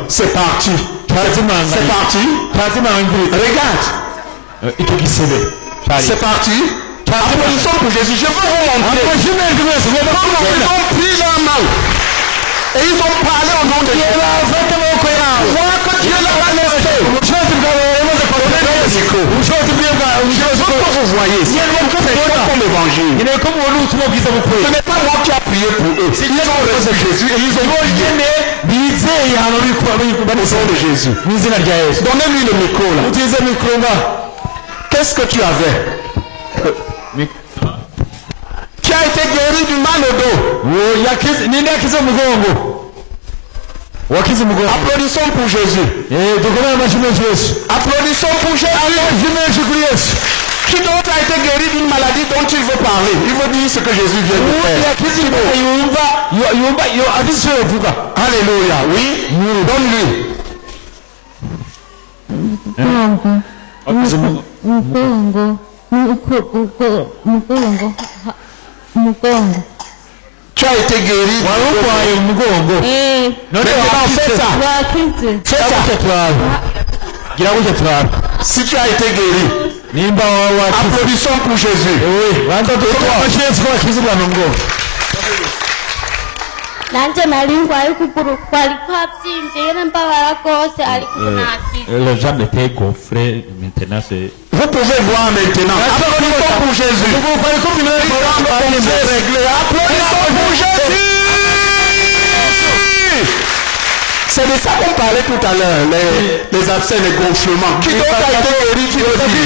C'est parti. C'est parti. Regarde. C'est parti. Applaudissons pour Jésus. Je veux vous montrer. Ils ont pris leur main. Et ils ont parlé au nom de Dieu. Voir que Dieu l'a laissé. Je veux que vous voyez. C'est comme l'évangile. Ce n'est pas moi qui a prié pour eux. Ils ont reçu Jésus et ils ont prié au nom de Jésus. Donnez-lui le micro là. Qu'est-ce que tu avais? Qui a été guéri du mal au dos? Applaudissons pour Jésus. Applaudissons pour Jésus. Qui d'autre a été guéri d'une maladie dont il veut parler? Il veut dire ce que Jésus vient de faire. Alléluia. Oui. Donne-lui. Tu as été guéri. Maintenant, fais ça. Si tu as été guéri, applaudissons pour Jésus. Nanje malingo alikukuru kwaliko abyimbye yene mbabara kose L'argent était gonflé, maintenant c'est... Vous pouvez voir maintenant. Applaudissons pour Jésus. Applaudissons pour Jésus. C'est de ça qu'on parlait tout à l'heure, les abcès, les gonflements. Qui d'autre a été guéri? Je veux que vous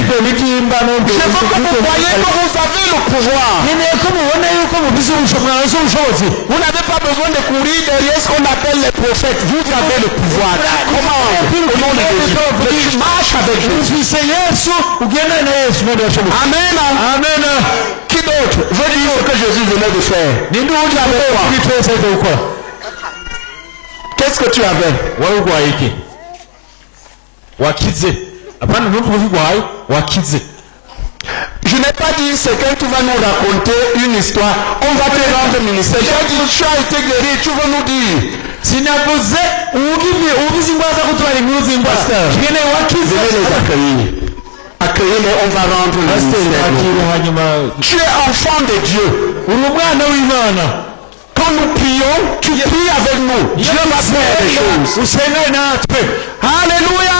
voyez que vous avez le pouvoir. Vous n'avez pas besoin de courir derrière ce qu'on appelle les prophètes. Vous avez le pouvoir. Comment? Au nom de Jésus. Tu marches avec Jésus. Amen. Amen. Qui d'autre veut dire ce que Jésus venait de faire? Dis-nous où tu avais quoi? Qu'est-ce que tu avais? Je n'ai pas dit c'est quand tu vas nous raconter une histoire, on va te rendre ministère. J'ai dit tu as été guéri, tu veux nous dire. Venez les accueillir. Accueillez-les, on va rendre le ministère. Tu es enfant de Dieu. Quand nous prions, tu pries avec nous. Dieu va faire des choses. Alléluia.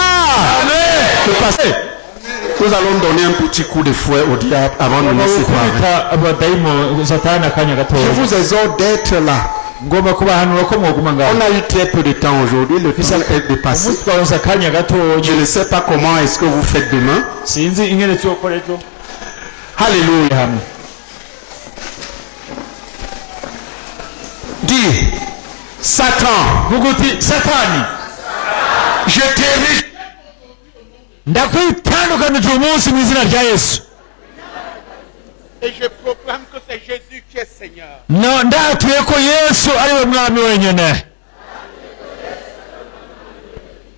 Le passé. Nous allons donner un petit coup de fouet au diable avant de nous séparer. Je vous exhorte d'être là. On a eu très peu de temps aujourd'hui, le temps est dépassé. Je ne sais pas comment est-ce que vous faites demain. Alléluia. Dis, Satan, je t'ai Et je proclame que c'est Jésus qui est Seigneur.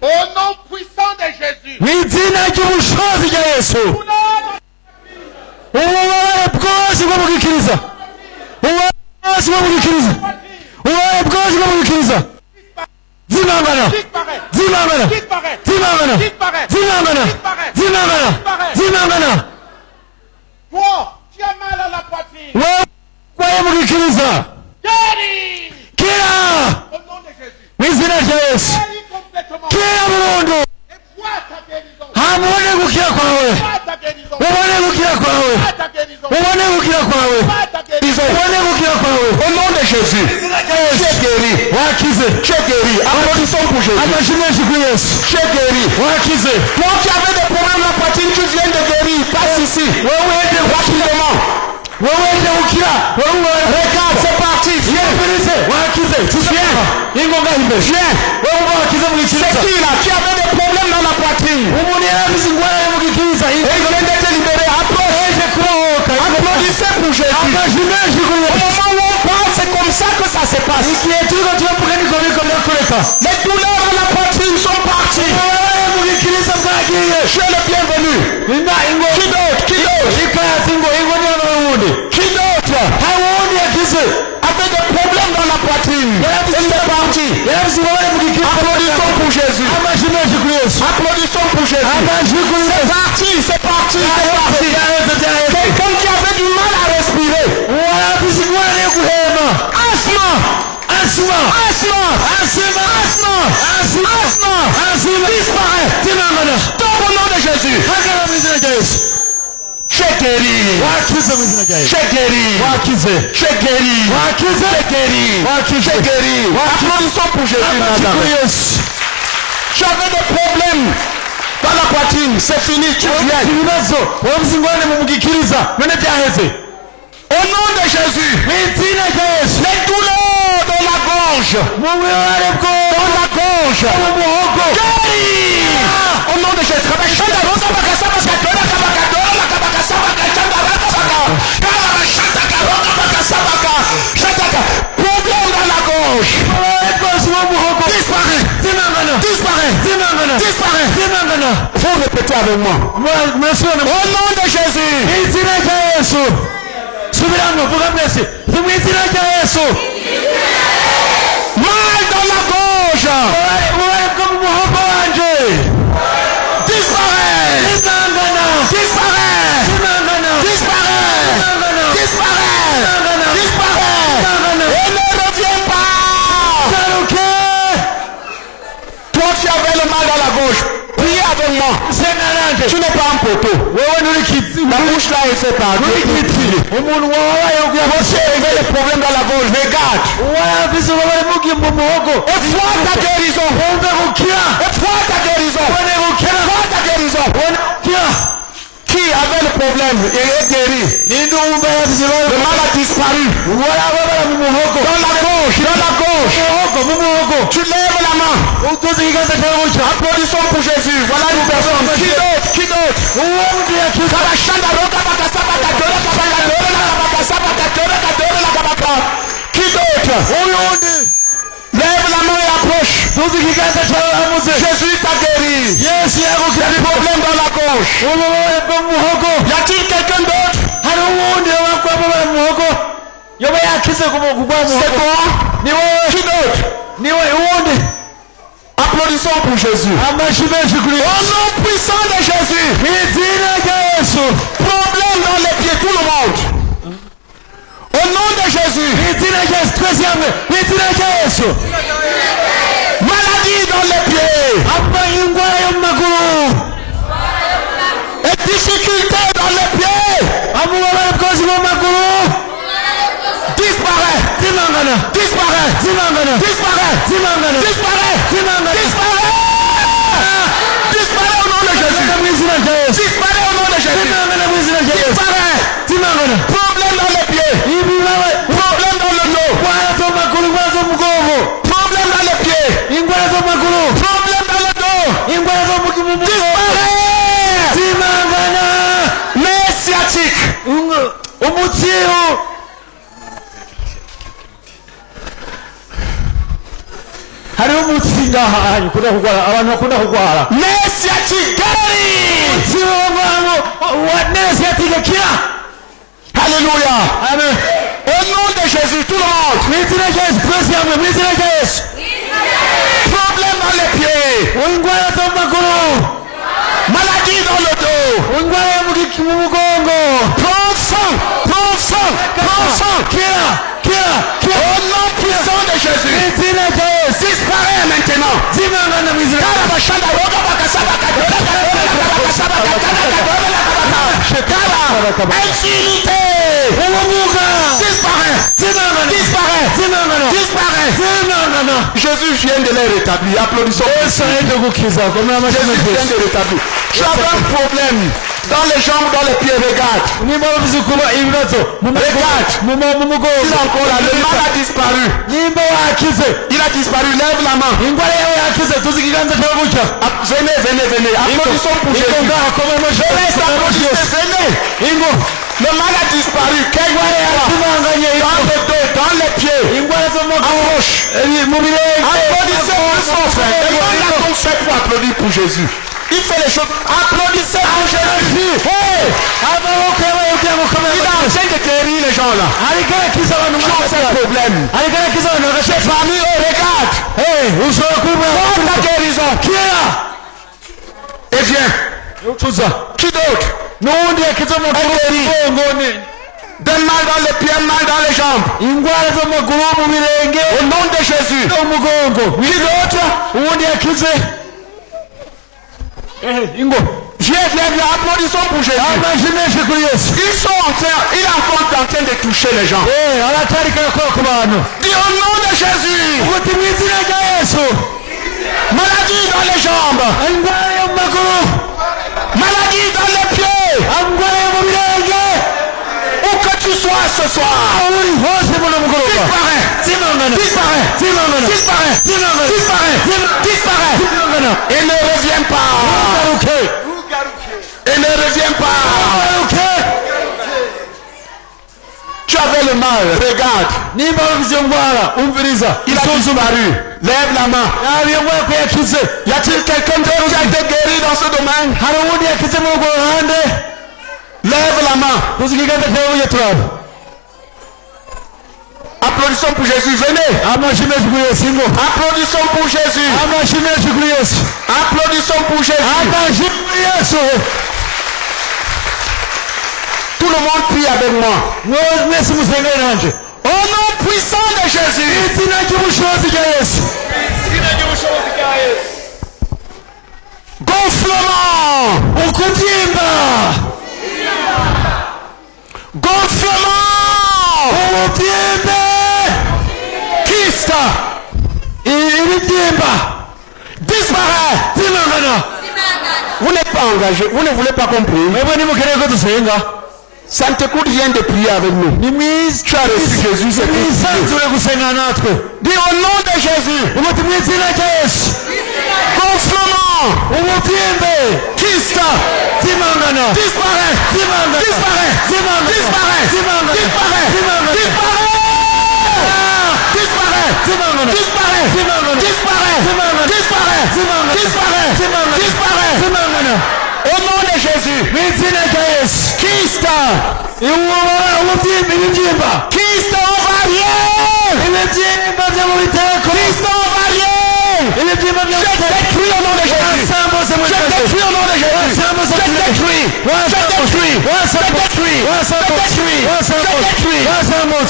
Au nom puissant de Jésus. Toi, tu as mal à la poitrine. Guéris. Au nom de Jésus. Guéris complètement. Et vois ta guérison. Vois ta guérison. Vois ta guérison. Au nom de Jésus, tu es guéri. Tu es guéri. Applaudissons pour Jésus. Tu es guéri. Toi qui avais des problèmes à la poitrine, tu viens de guérir. Passe ici. Rapidement. Regarde, c'est parti. Viens. C'est qui là? Tu avais des problèmes dans la poitrine. Et il vient d'être libéré. Applaudissez pour Jésus. Au moment où on parle, c'est comme ça que ça se passe. Les douleurs à la poitrine sont parties. Tu es le bienvenu. Qui d'autre? Avec des problèmes dans la poitrine. C'est parti. Applaudissons pour Jésus. Applaudissons pour Jésus. C'est parti. Quelqu'un qui avait du mal à respirer. Asthme. Disparaît. Tombe au nom de Jésus. Tu es guéri. Applaudissons pour Jésus. Tu avais des problèmes dans la poitrine. C'est fini. Tu viens. Au nom de Jésus. Les douleurs dans la gorge. Guéri. Au nom de Jésus. Problème dans la gorge. Disparaît. Faut répéter avec moi. Au nom de Jésus. Mal dans la gorge. Et ne reviens pas. Toi qui avais le mal dans la gauche, priez avec moi. Tu n'es pas un poteau. La bouche là est faite par Dieu. Monsieur avait des problèmes dans la gorge. Regarde. Et vois ta guérison. Et vois ta guérison. Vois ta guérison. Qui avait le problème et est guéri. Le mal a disparu. Dans la gauche. Tu lèves la main. Applaudissons pour Jésus. Voilà une personne. Qui d'autre? Qui d'autre? Lève la main et approche. Jésus t'a guéri. Il y a des problèmes dans la gauche. Y a-t-il quelqu'un d'autre? C'est toi? Qui d'autre? Applaudissons pour Jésus. Au nom puissant de Jésus. Problème dans les pieds, tout le monde. Au nom de Jésus. Maladie dans les pieds. Et difficulté dans les pieds. Disparaît. Disparaît. Disparaît. Disparaît. Disparaît. Disparaît au nom de Jésus. Disparaît au nom de Jésus. Disparaît. Problème dans les pieds. Problème dans le dos. Problème dans les pieds. Problème dans le dos. Disparaît. Mais sciatique. hariho umutsi ngaha ukunda kugwara abantu bakunda kugwara nesiatique. Alléluia. Amen. Au nom de Jésus, tout le monde. Problème dans les pieds. Maladie dans le dos. Prends sang. Au nom puissant de Jésus. Disparaît maintenant. Infinité. Disparaît. Jésus vient de les rétablir. Applaudissons. Jésus vient de rétablir. Tu avais un problème dans les jambes, dans les pieds. Regarde. Il est encore là. Le mal a disparu. Il a disparu. Lève la main. Venez. Applaudissons pour Jésus. Je reste applaudissez. Venez. Le mal a disparu. Dans le dos, dans les pieds. Approche. Applaudissez pour son frère. Demande à ton frère pour applaudir pour Jésus. Il fait les choses. Applaudissez pour Jésus. Il est en train de guérir les gens là. Ils ont ce problème. J'ai parmi eux, regarde. Prends ta guérison. Qui est là? Et viens. Qui d'autre? Donne mal dans les pieds, mal dans les jambes. Au nom de Jésus. Qui d'autre? Viens, applaudissons pour Jésus. Ils sont en train, il est encore en train de toucher les gens. Dis au nom de Jésus. Maladie dans les jambes. Maladie dans les pieds. Où que tu sois ce soir. Disparaît. Et ne reviens pas. Tu avais le mal, regarde. Il a disparu. Lève la main. Y a-t-il quelqu'un d'autre qui a été guéri dans ce domaine? Lève la main. Applaudissons pour Jésus. Venez. Applaudissons pour Jésus. Applaudissons pour Jésus. Tout le monde prie avec moi. Au nom puissant de Jésus. Gonflement. ukubyimba gonflement, ububyimbe kyste, ibibyimba disparaît. zimangana. Vous n'êtes pas engagé, vous ne voulez pas comprendre. mwebwe nimukeneye ko dusenga. Ça ne te coûte rien de prier avec nous. ni Tu as reçu Jésus, c'est tout. mwisanzure gusenga natwe. Dis au nom de Jésus. umuti mu izina rya Yesu. Gonflement, ububyimbe kyste, zimangana. disparaît, zimangana. disparaît, zimangana. disparaît, zimangana. disparaît, zimangana. disparaît, disparaît, zimangana. disparaît, zimangana. disparaît, zimangana. disparaît, zimangana. disparaît, zimangana. disparaît. zimangana. Au nom de Jésus. mu izina rya Yesu. Kyste, ububyimba ibibyimba kyste ovarien, ibibyimba byo mu biteko. kyste ovarien. ibibyimba byo mu Je biteko. détruis au nom de Jésus. wasambose mu Je biteko. détruis au nom de Jésus. Je détruis. Je détruis. Je détruis. Je détruis. Je détruis.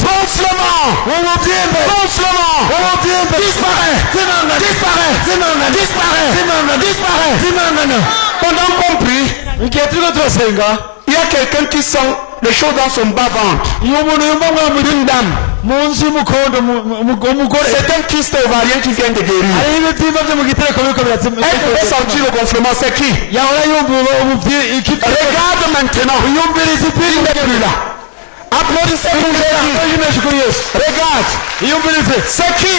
Gonflement. ububyimbe Gonflement. ububyimbe Disparaît. zimangana. Disparaît. zimangana. Disparaît. zimangana. Disparaît. zimangana. Pendant qu'on prie, igihe turiko turasenga il y a quelqu'un qui sent les choses dans son bas-ventre. iyo umuntu yumva mwamuri dame mu nzu y'umukondo umugore C'est un kyste ovarien qui vient de guérir. hariho ibibyimba byo mu gitereko biriko Elle devait sentir le gonflement. C'est qui? yahora yumva Regarde maintenant. yumviriza Il n'est plus là. Applaudissez pour Jésus. Regarde. yumvirize C'est qui?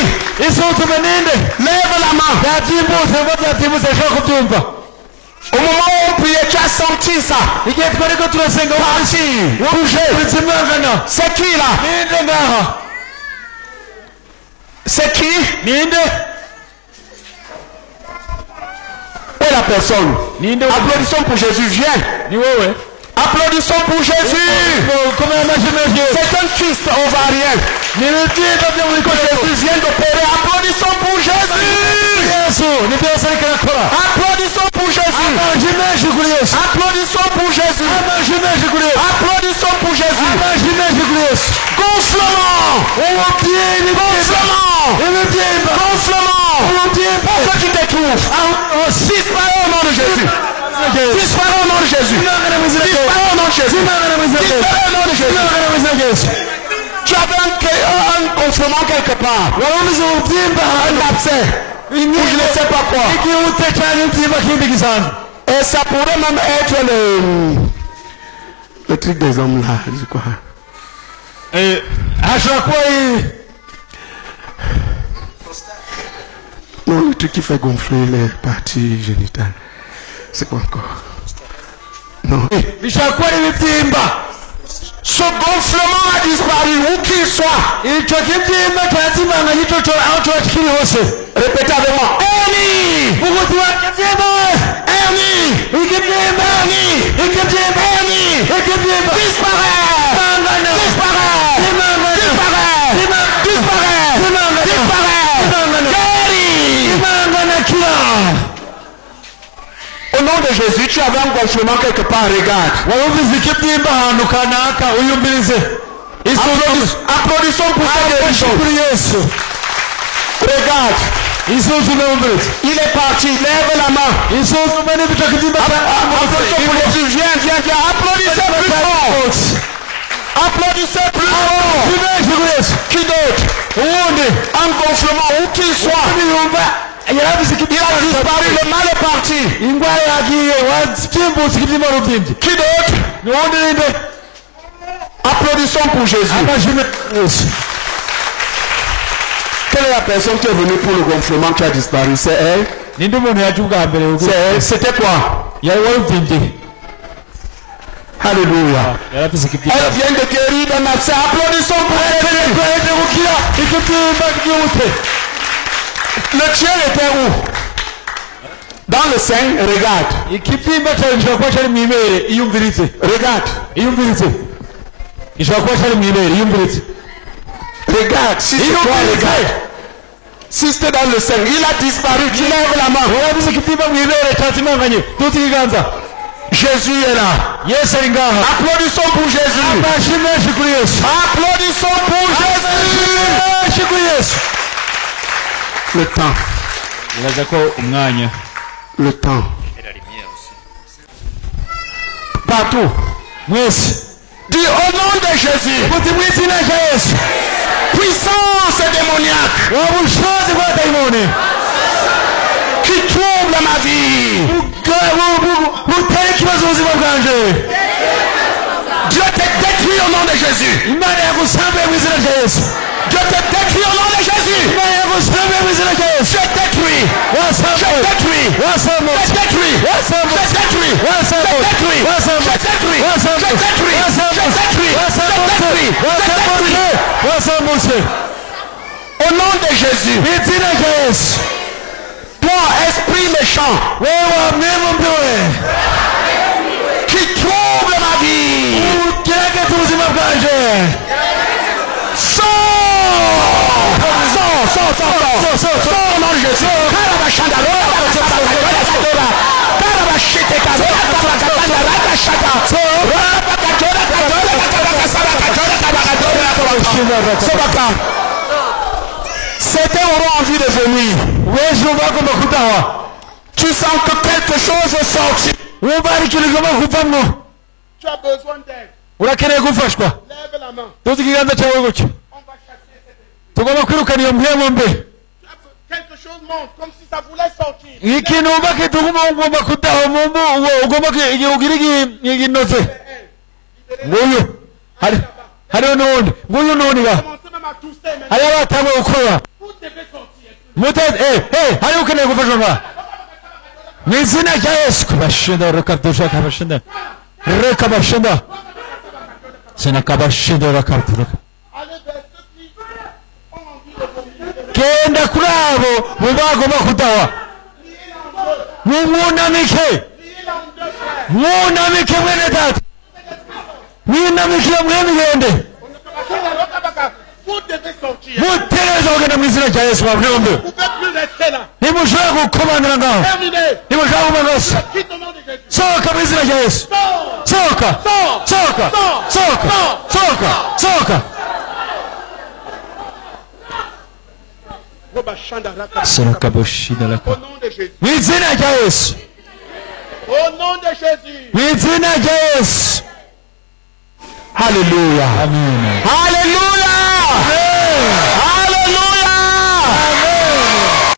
isuzume ninde Lève la main. byabyimbutse ngo byabyimbutse ashobora kubyumva Au moment où on priait, tu as senti ça. igihe twariko turasenga Bouger. zimangana. C'est qui là? ninde ngaha C'est qui? ninde Où est la personne? ninde Applaudissons pour Jésus. Viens. ni wowe Applaudissons pour Jésus. komera amashyi menshi C'est un kyste ovarien ni ibibyimba byo mu que biteko. Jésus vient d'opérer. Applaudissons pour Jésus. yesu nibyo yose ariko arakora. Applaudissons pour Jésus. amashyi menshi kuri yesu. Applaudissons pour Jésus. amashyi menshi kuri yesu. Applaudissons pour Jésus. amashyi menshi kuri yesu. Gonflement. ububyimba Gonflement. ibibyimba Gonflement. ububyimba Pour ceux qui te trouvent. Disparaît au nom de Jésus. Disparaît au nom de Jésus. zimangana mu izina rya Yesu. Disparaît au nom de Jésus. zimangana mu izina rya Yesu. Disparaît au nom de Jésus. zimangana mu izina rya Yesu. Tu avais un gonflement quelque part. warumize ububyimba Un ahantu abcès. Ou je ne sais pas quoi. igihute cyane ibyimba kindi gisanzwe. Et ça pourrait même être le truc des hommes là, je crois. hashobora kuba Non, le truc qui fait gonfler les parties génitales. C'est quoi encore? Non. bishobora kuba ari ibibyimba. Ce gonflement a disparu, où qu'il soit. icyo kibyimba kirazimanga nicyo aho kiba kiri hose. Répétez avec moi. Ernie! umuti wa kibyimba Ernie! ikibyimba ikibyimba Ernie! ikibyimba Disparaît! zimangana Disparaît! zimangana Disparaît! Disparaît! zimangana Disparaît! zimangana Guéris! zimangana kira. Au nom de Jésus, tu avais un gonflement quelque part, regarde. warumize ikibyimba ahantu kanaka uyumvirize. Applaudissons pour sa guérison. kuri yesu. Regarde, isuzume wumvirize. il est parti, lève la main. isuzume n'ibyo kibyimba Applaudissons pour Jésus, viens. Applaudissez plus fort. Applaudissez plus fort. menshi kuri yesu. Qui d'autre? uwundi Un gonflement, où qu'il soit. yumva yarabize Il a ikibyimba disparu, le mal est parti. indwara yagiye wabyimbutse ikibyimba warubyimbye. Qui d'autre? uwundi ninde Applaudissons pour Jésus. amashyi menshi yesu. Quelle est la personne qui est venue pour le gonflement qui a disparu? C'est elle? ninde umuntu yaje ubwa mbere C'est elle? C'était quoi? yari warubyimbye. Alléluia. yarabize ikibyimba Elle vient de guérir d'un abcès. Applaudissons pour elle. yaje gukira ikibyimba byihute. Le tien était où? Dans le sein, regarde. ikibyimba cyawe gishobora kuba cyari mu ibere iyumviritse. Regarde. iyumviritse gishobora kuba cyari mu ibere iyumviritse. Regarde. Si c'est toi, regarde. Si c'était dans le sein, il a disparu. Tu lèves la main. warabize ikibyimba mu ibere cyazimanganye tuti ikiganza. Jésus est là. yesu ari ngaha. Applaudissons pour Jésus. amashyi menshi kuri yesu. Applaudissons pour Jésus. menshi kuri yesu. Le temps. Biraza ko umwanya Le temps. Partout. Dis au nom de Jésus. Puissance démoniaque. Qui trouble ma vie. Dieu te détruit au nom de Jésus. Dieu te détruit au nom de Jésus. Je détruis. Au nom de Jésus. Toi, esprit méchant, qui trouble ma vie, sors au nom de Jésus. Certains auront envie de venir. Tu sens que quelque chose est sorti. Tu as besoin d'aide. Lève la main. On va chasser quelque chose monte comme si ça voulait sortir. Commencez même à tousser maintenant. Vous devez sortir. Allez vers ceux qui ont envie de vomir. Genda kuri abo mubagomba kutawa mwunamike mwene data mwunamike mwemigende mutereza kugenda mu izina rya Yesu mwabwombe nimushobora gukomanira ngaho nimushobora kumanose sohoka mu izina rya Yesu sohoka sohoka sohoka sohoka sohoka Au nom de Jésus. Au nom de Jésus. Alléluia. Amen. Alléluia.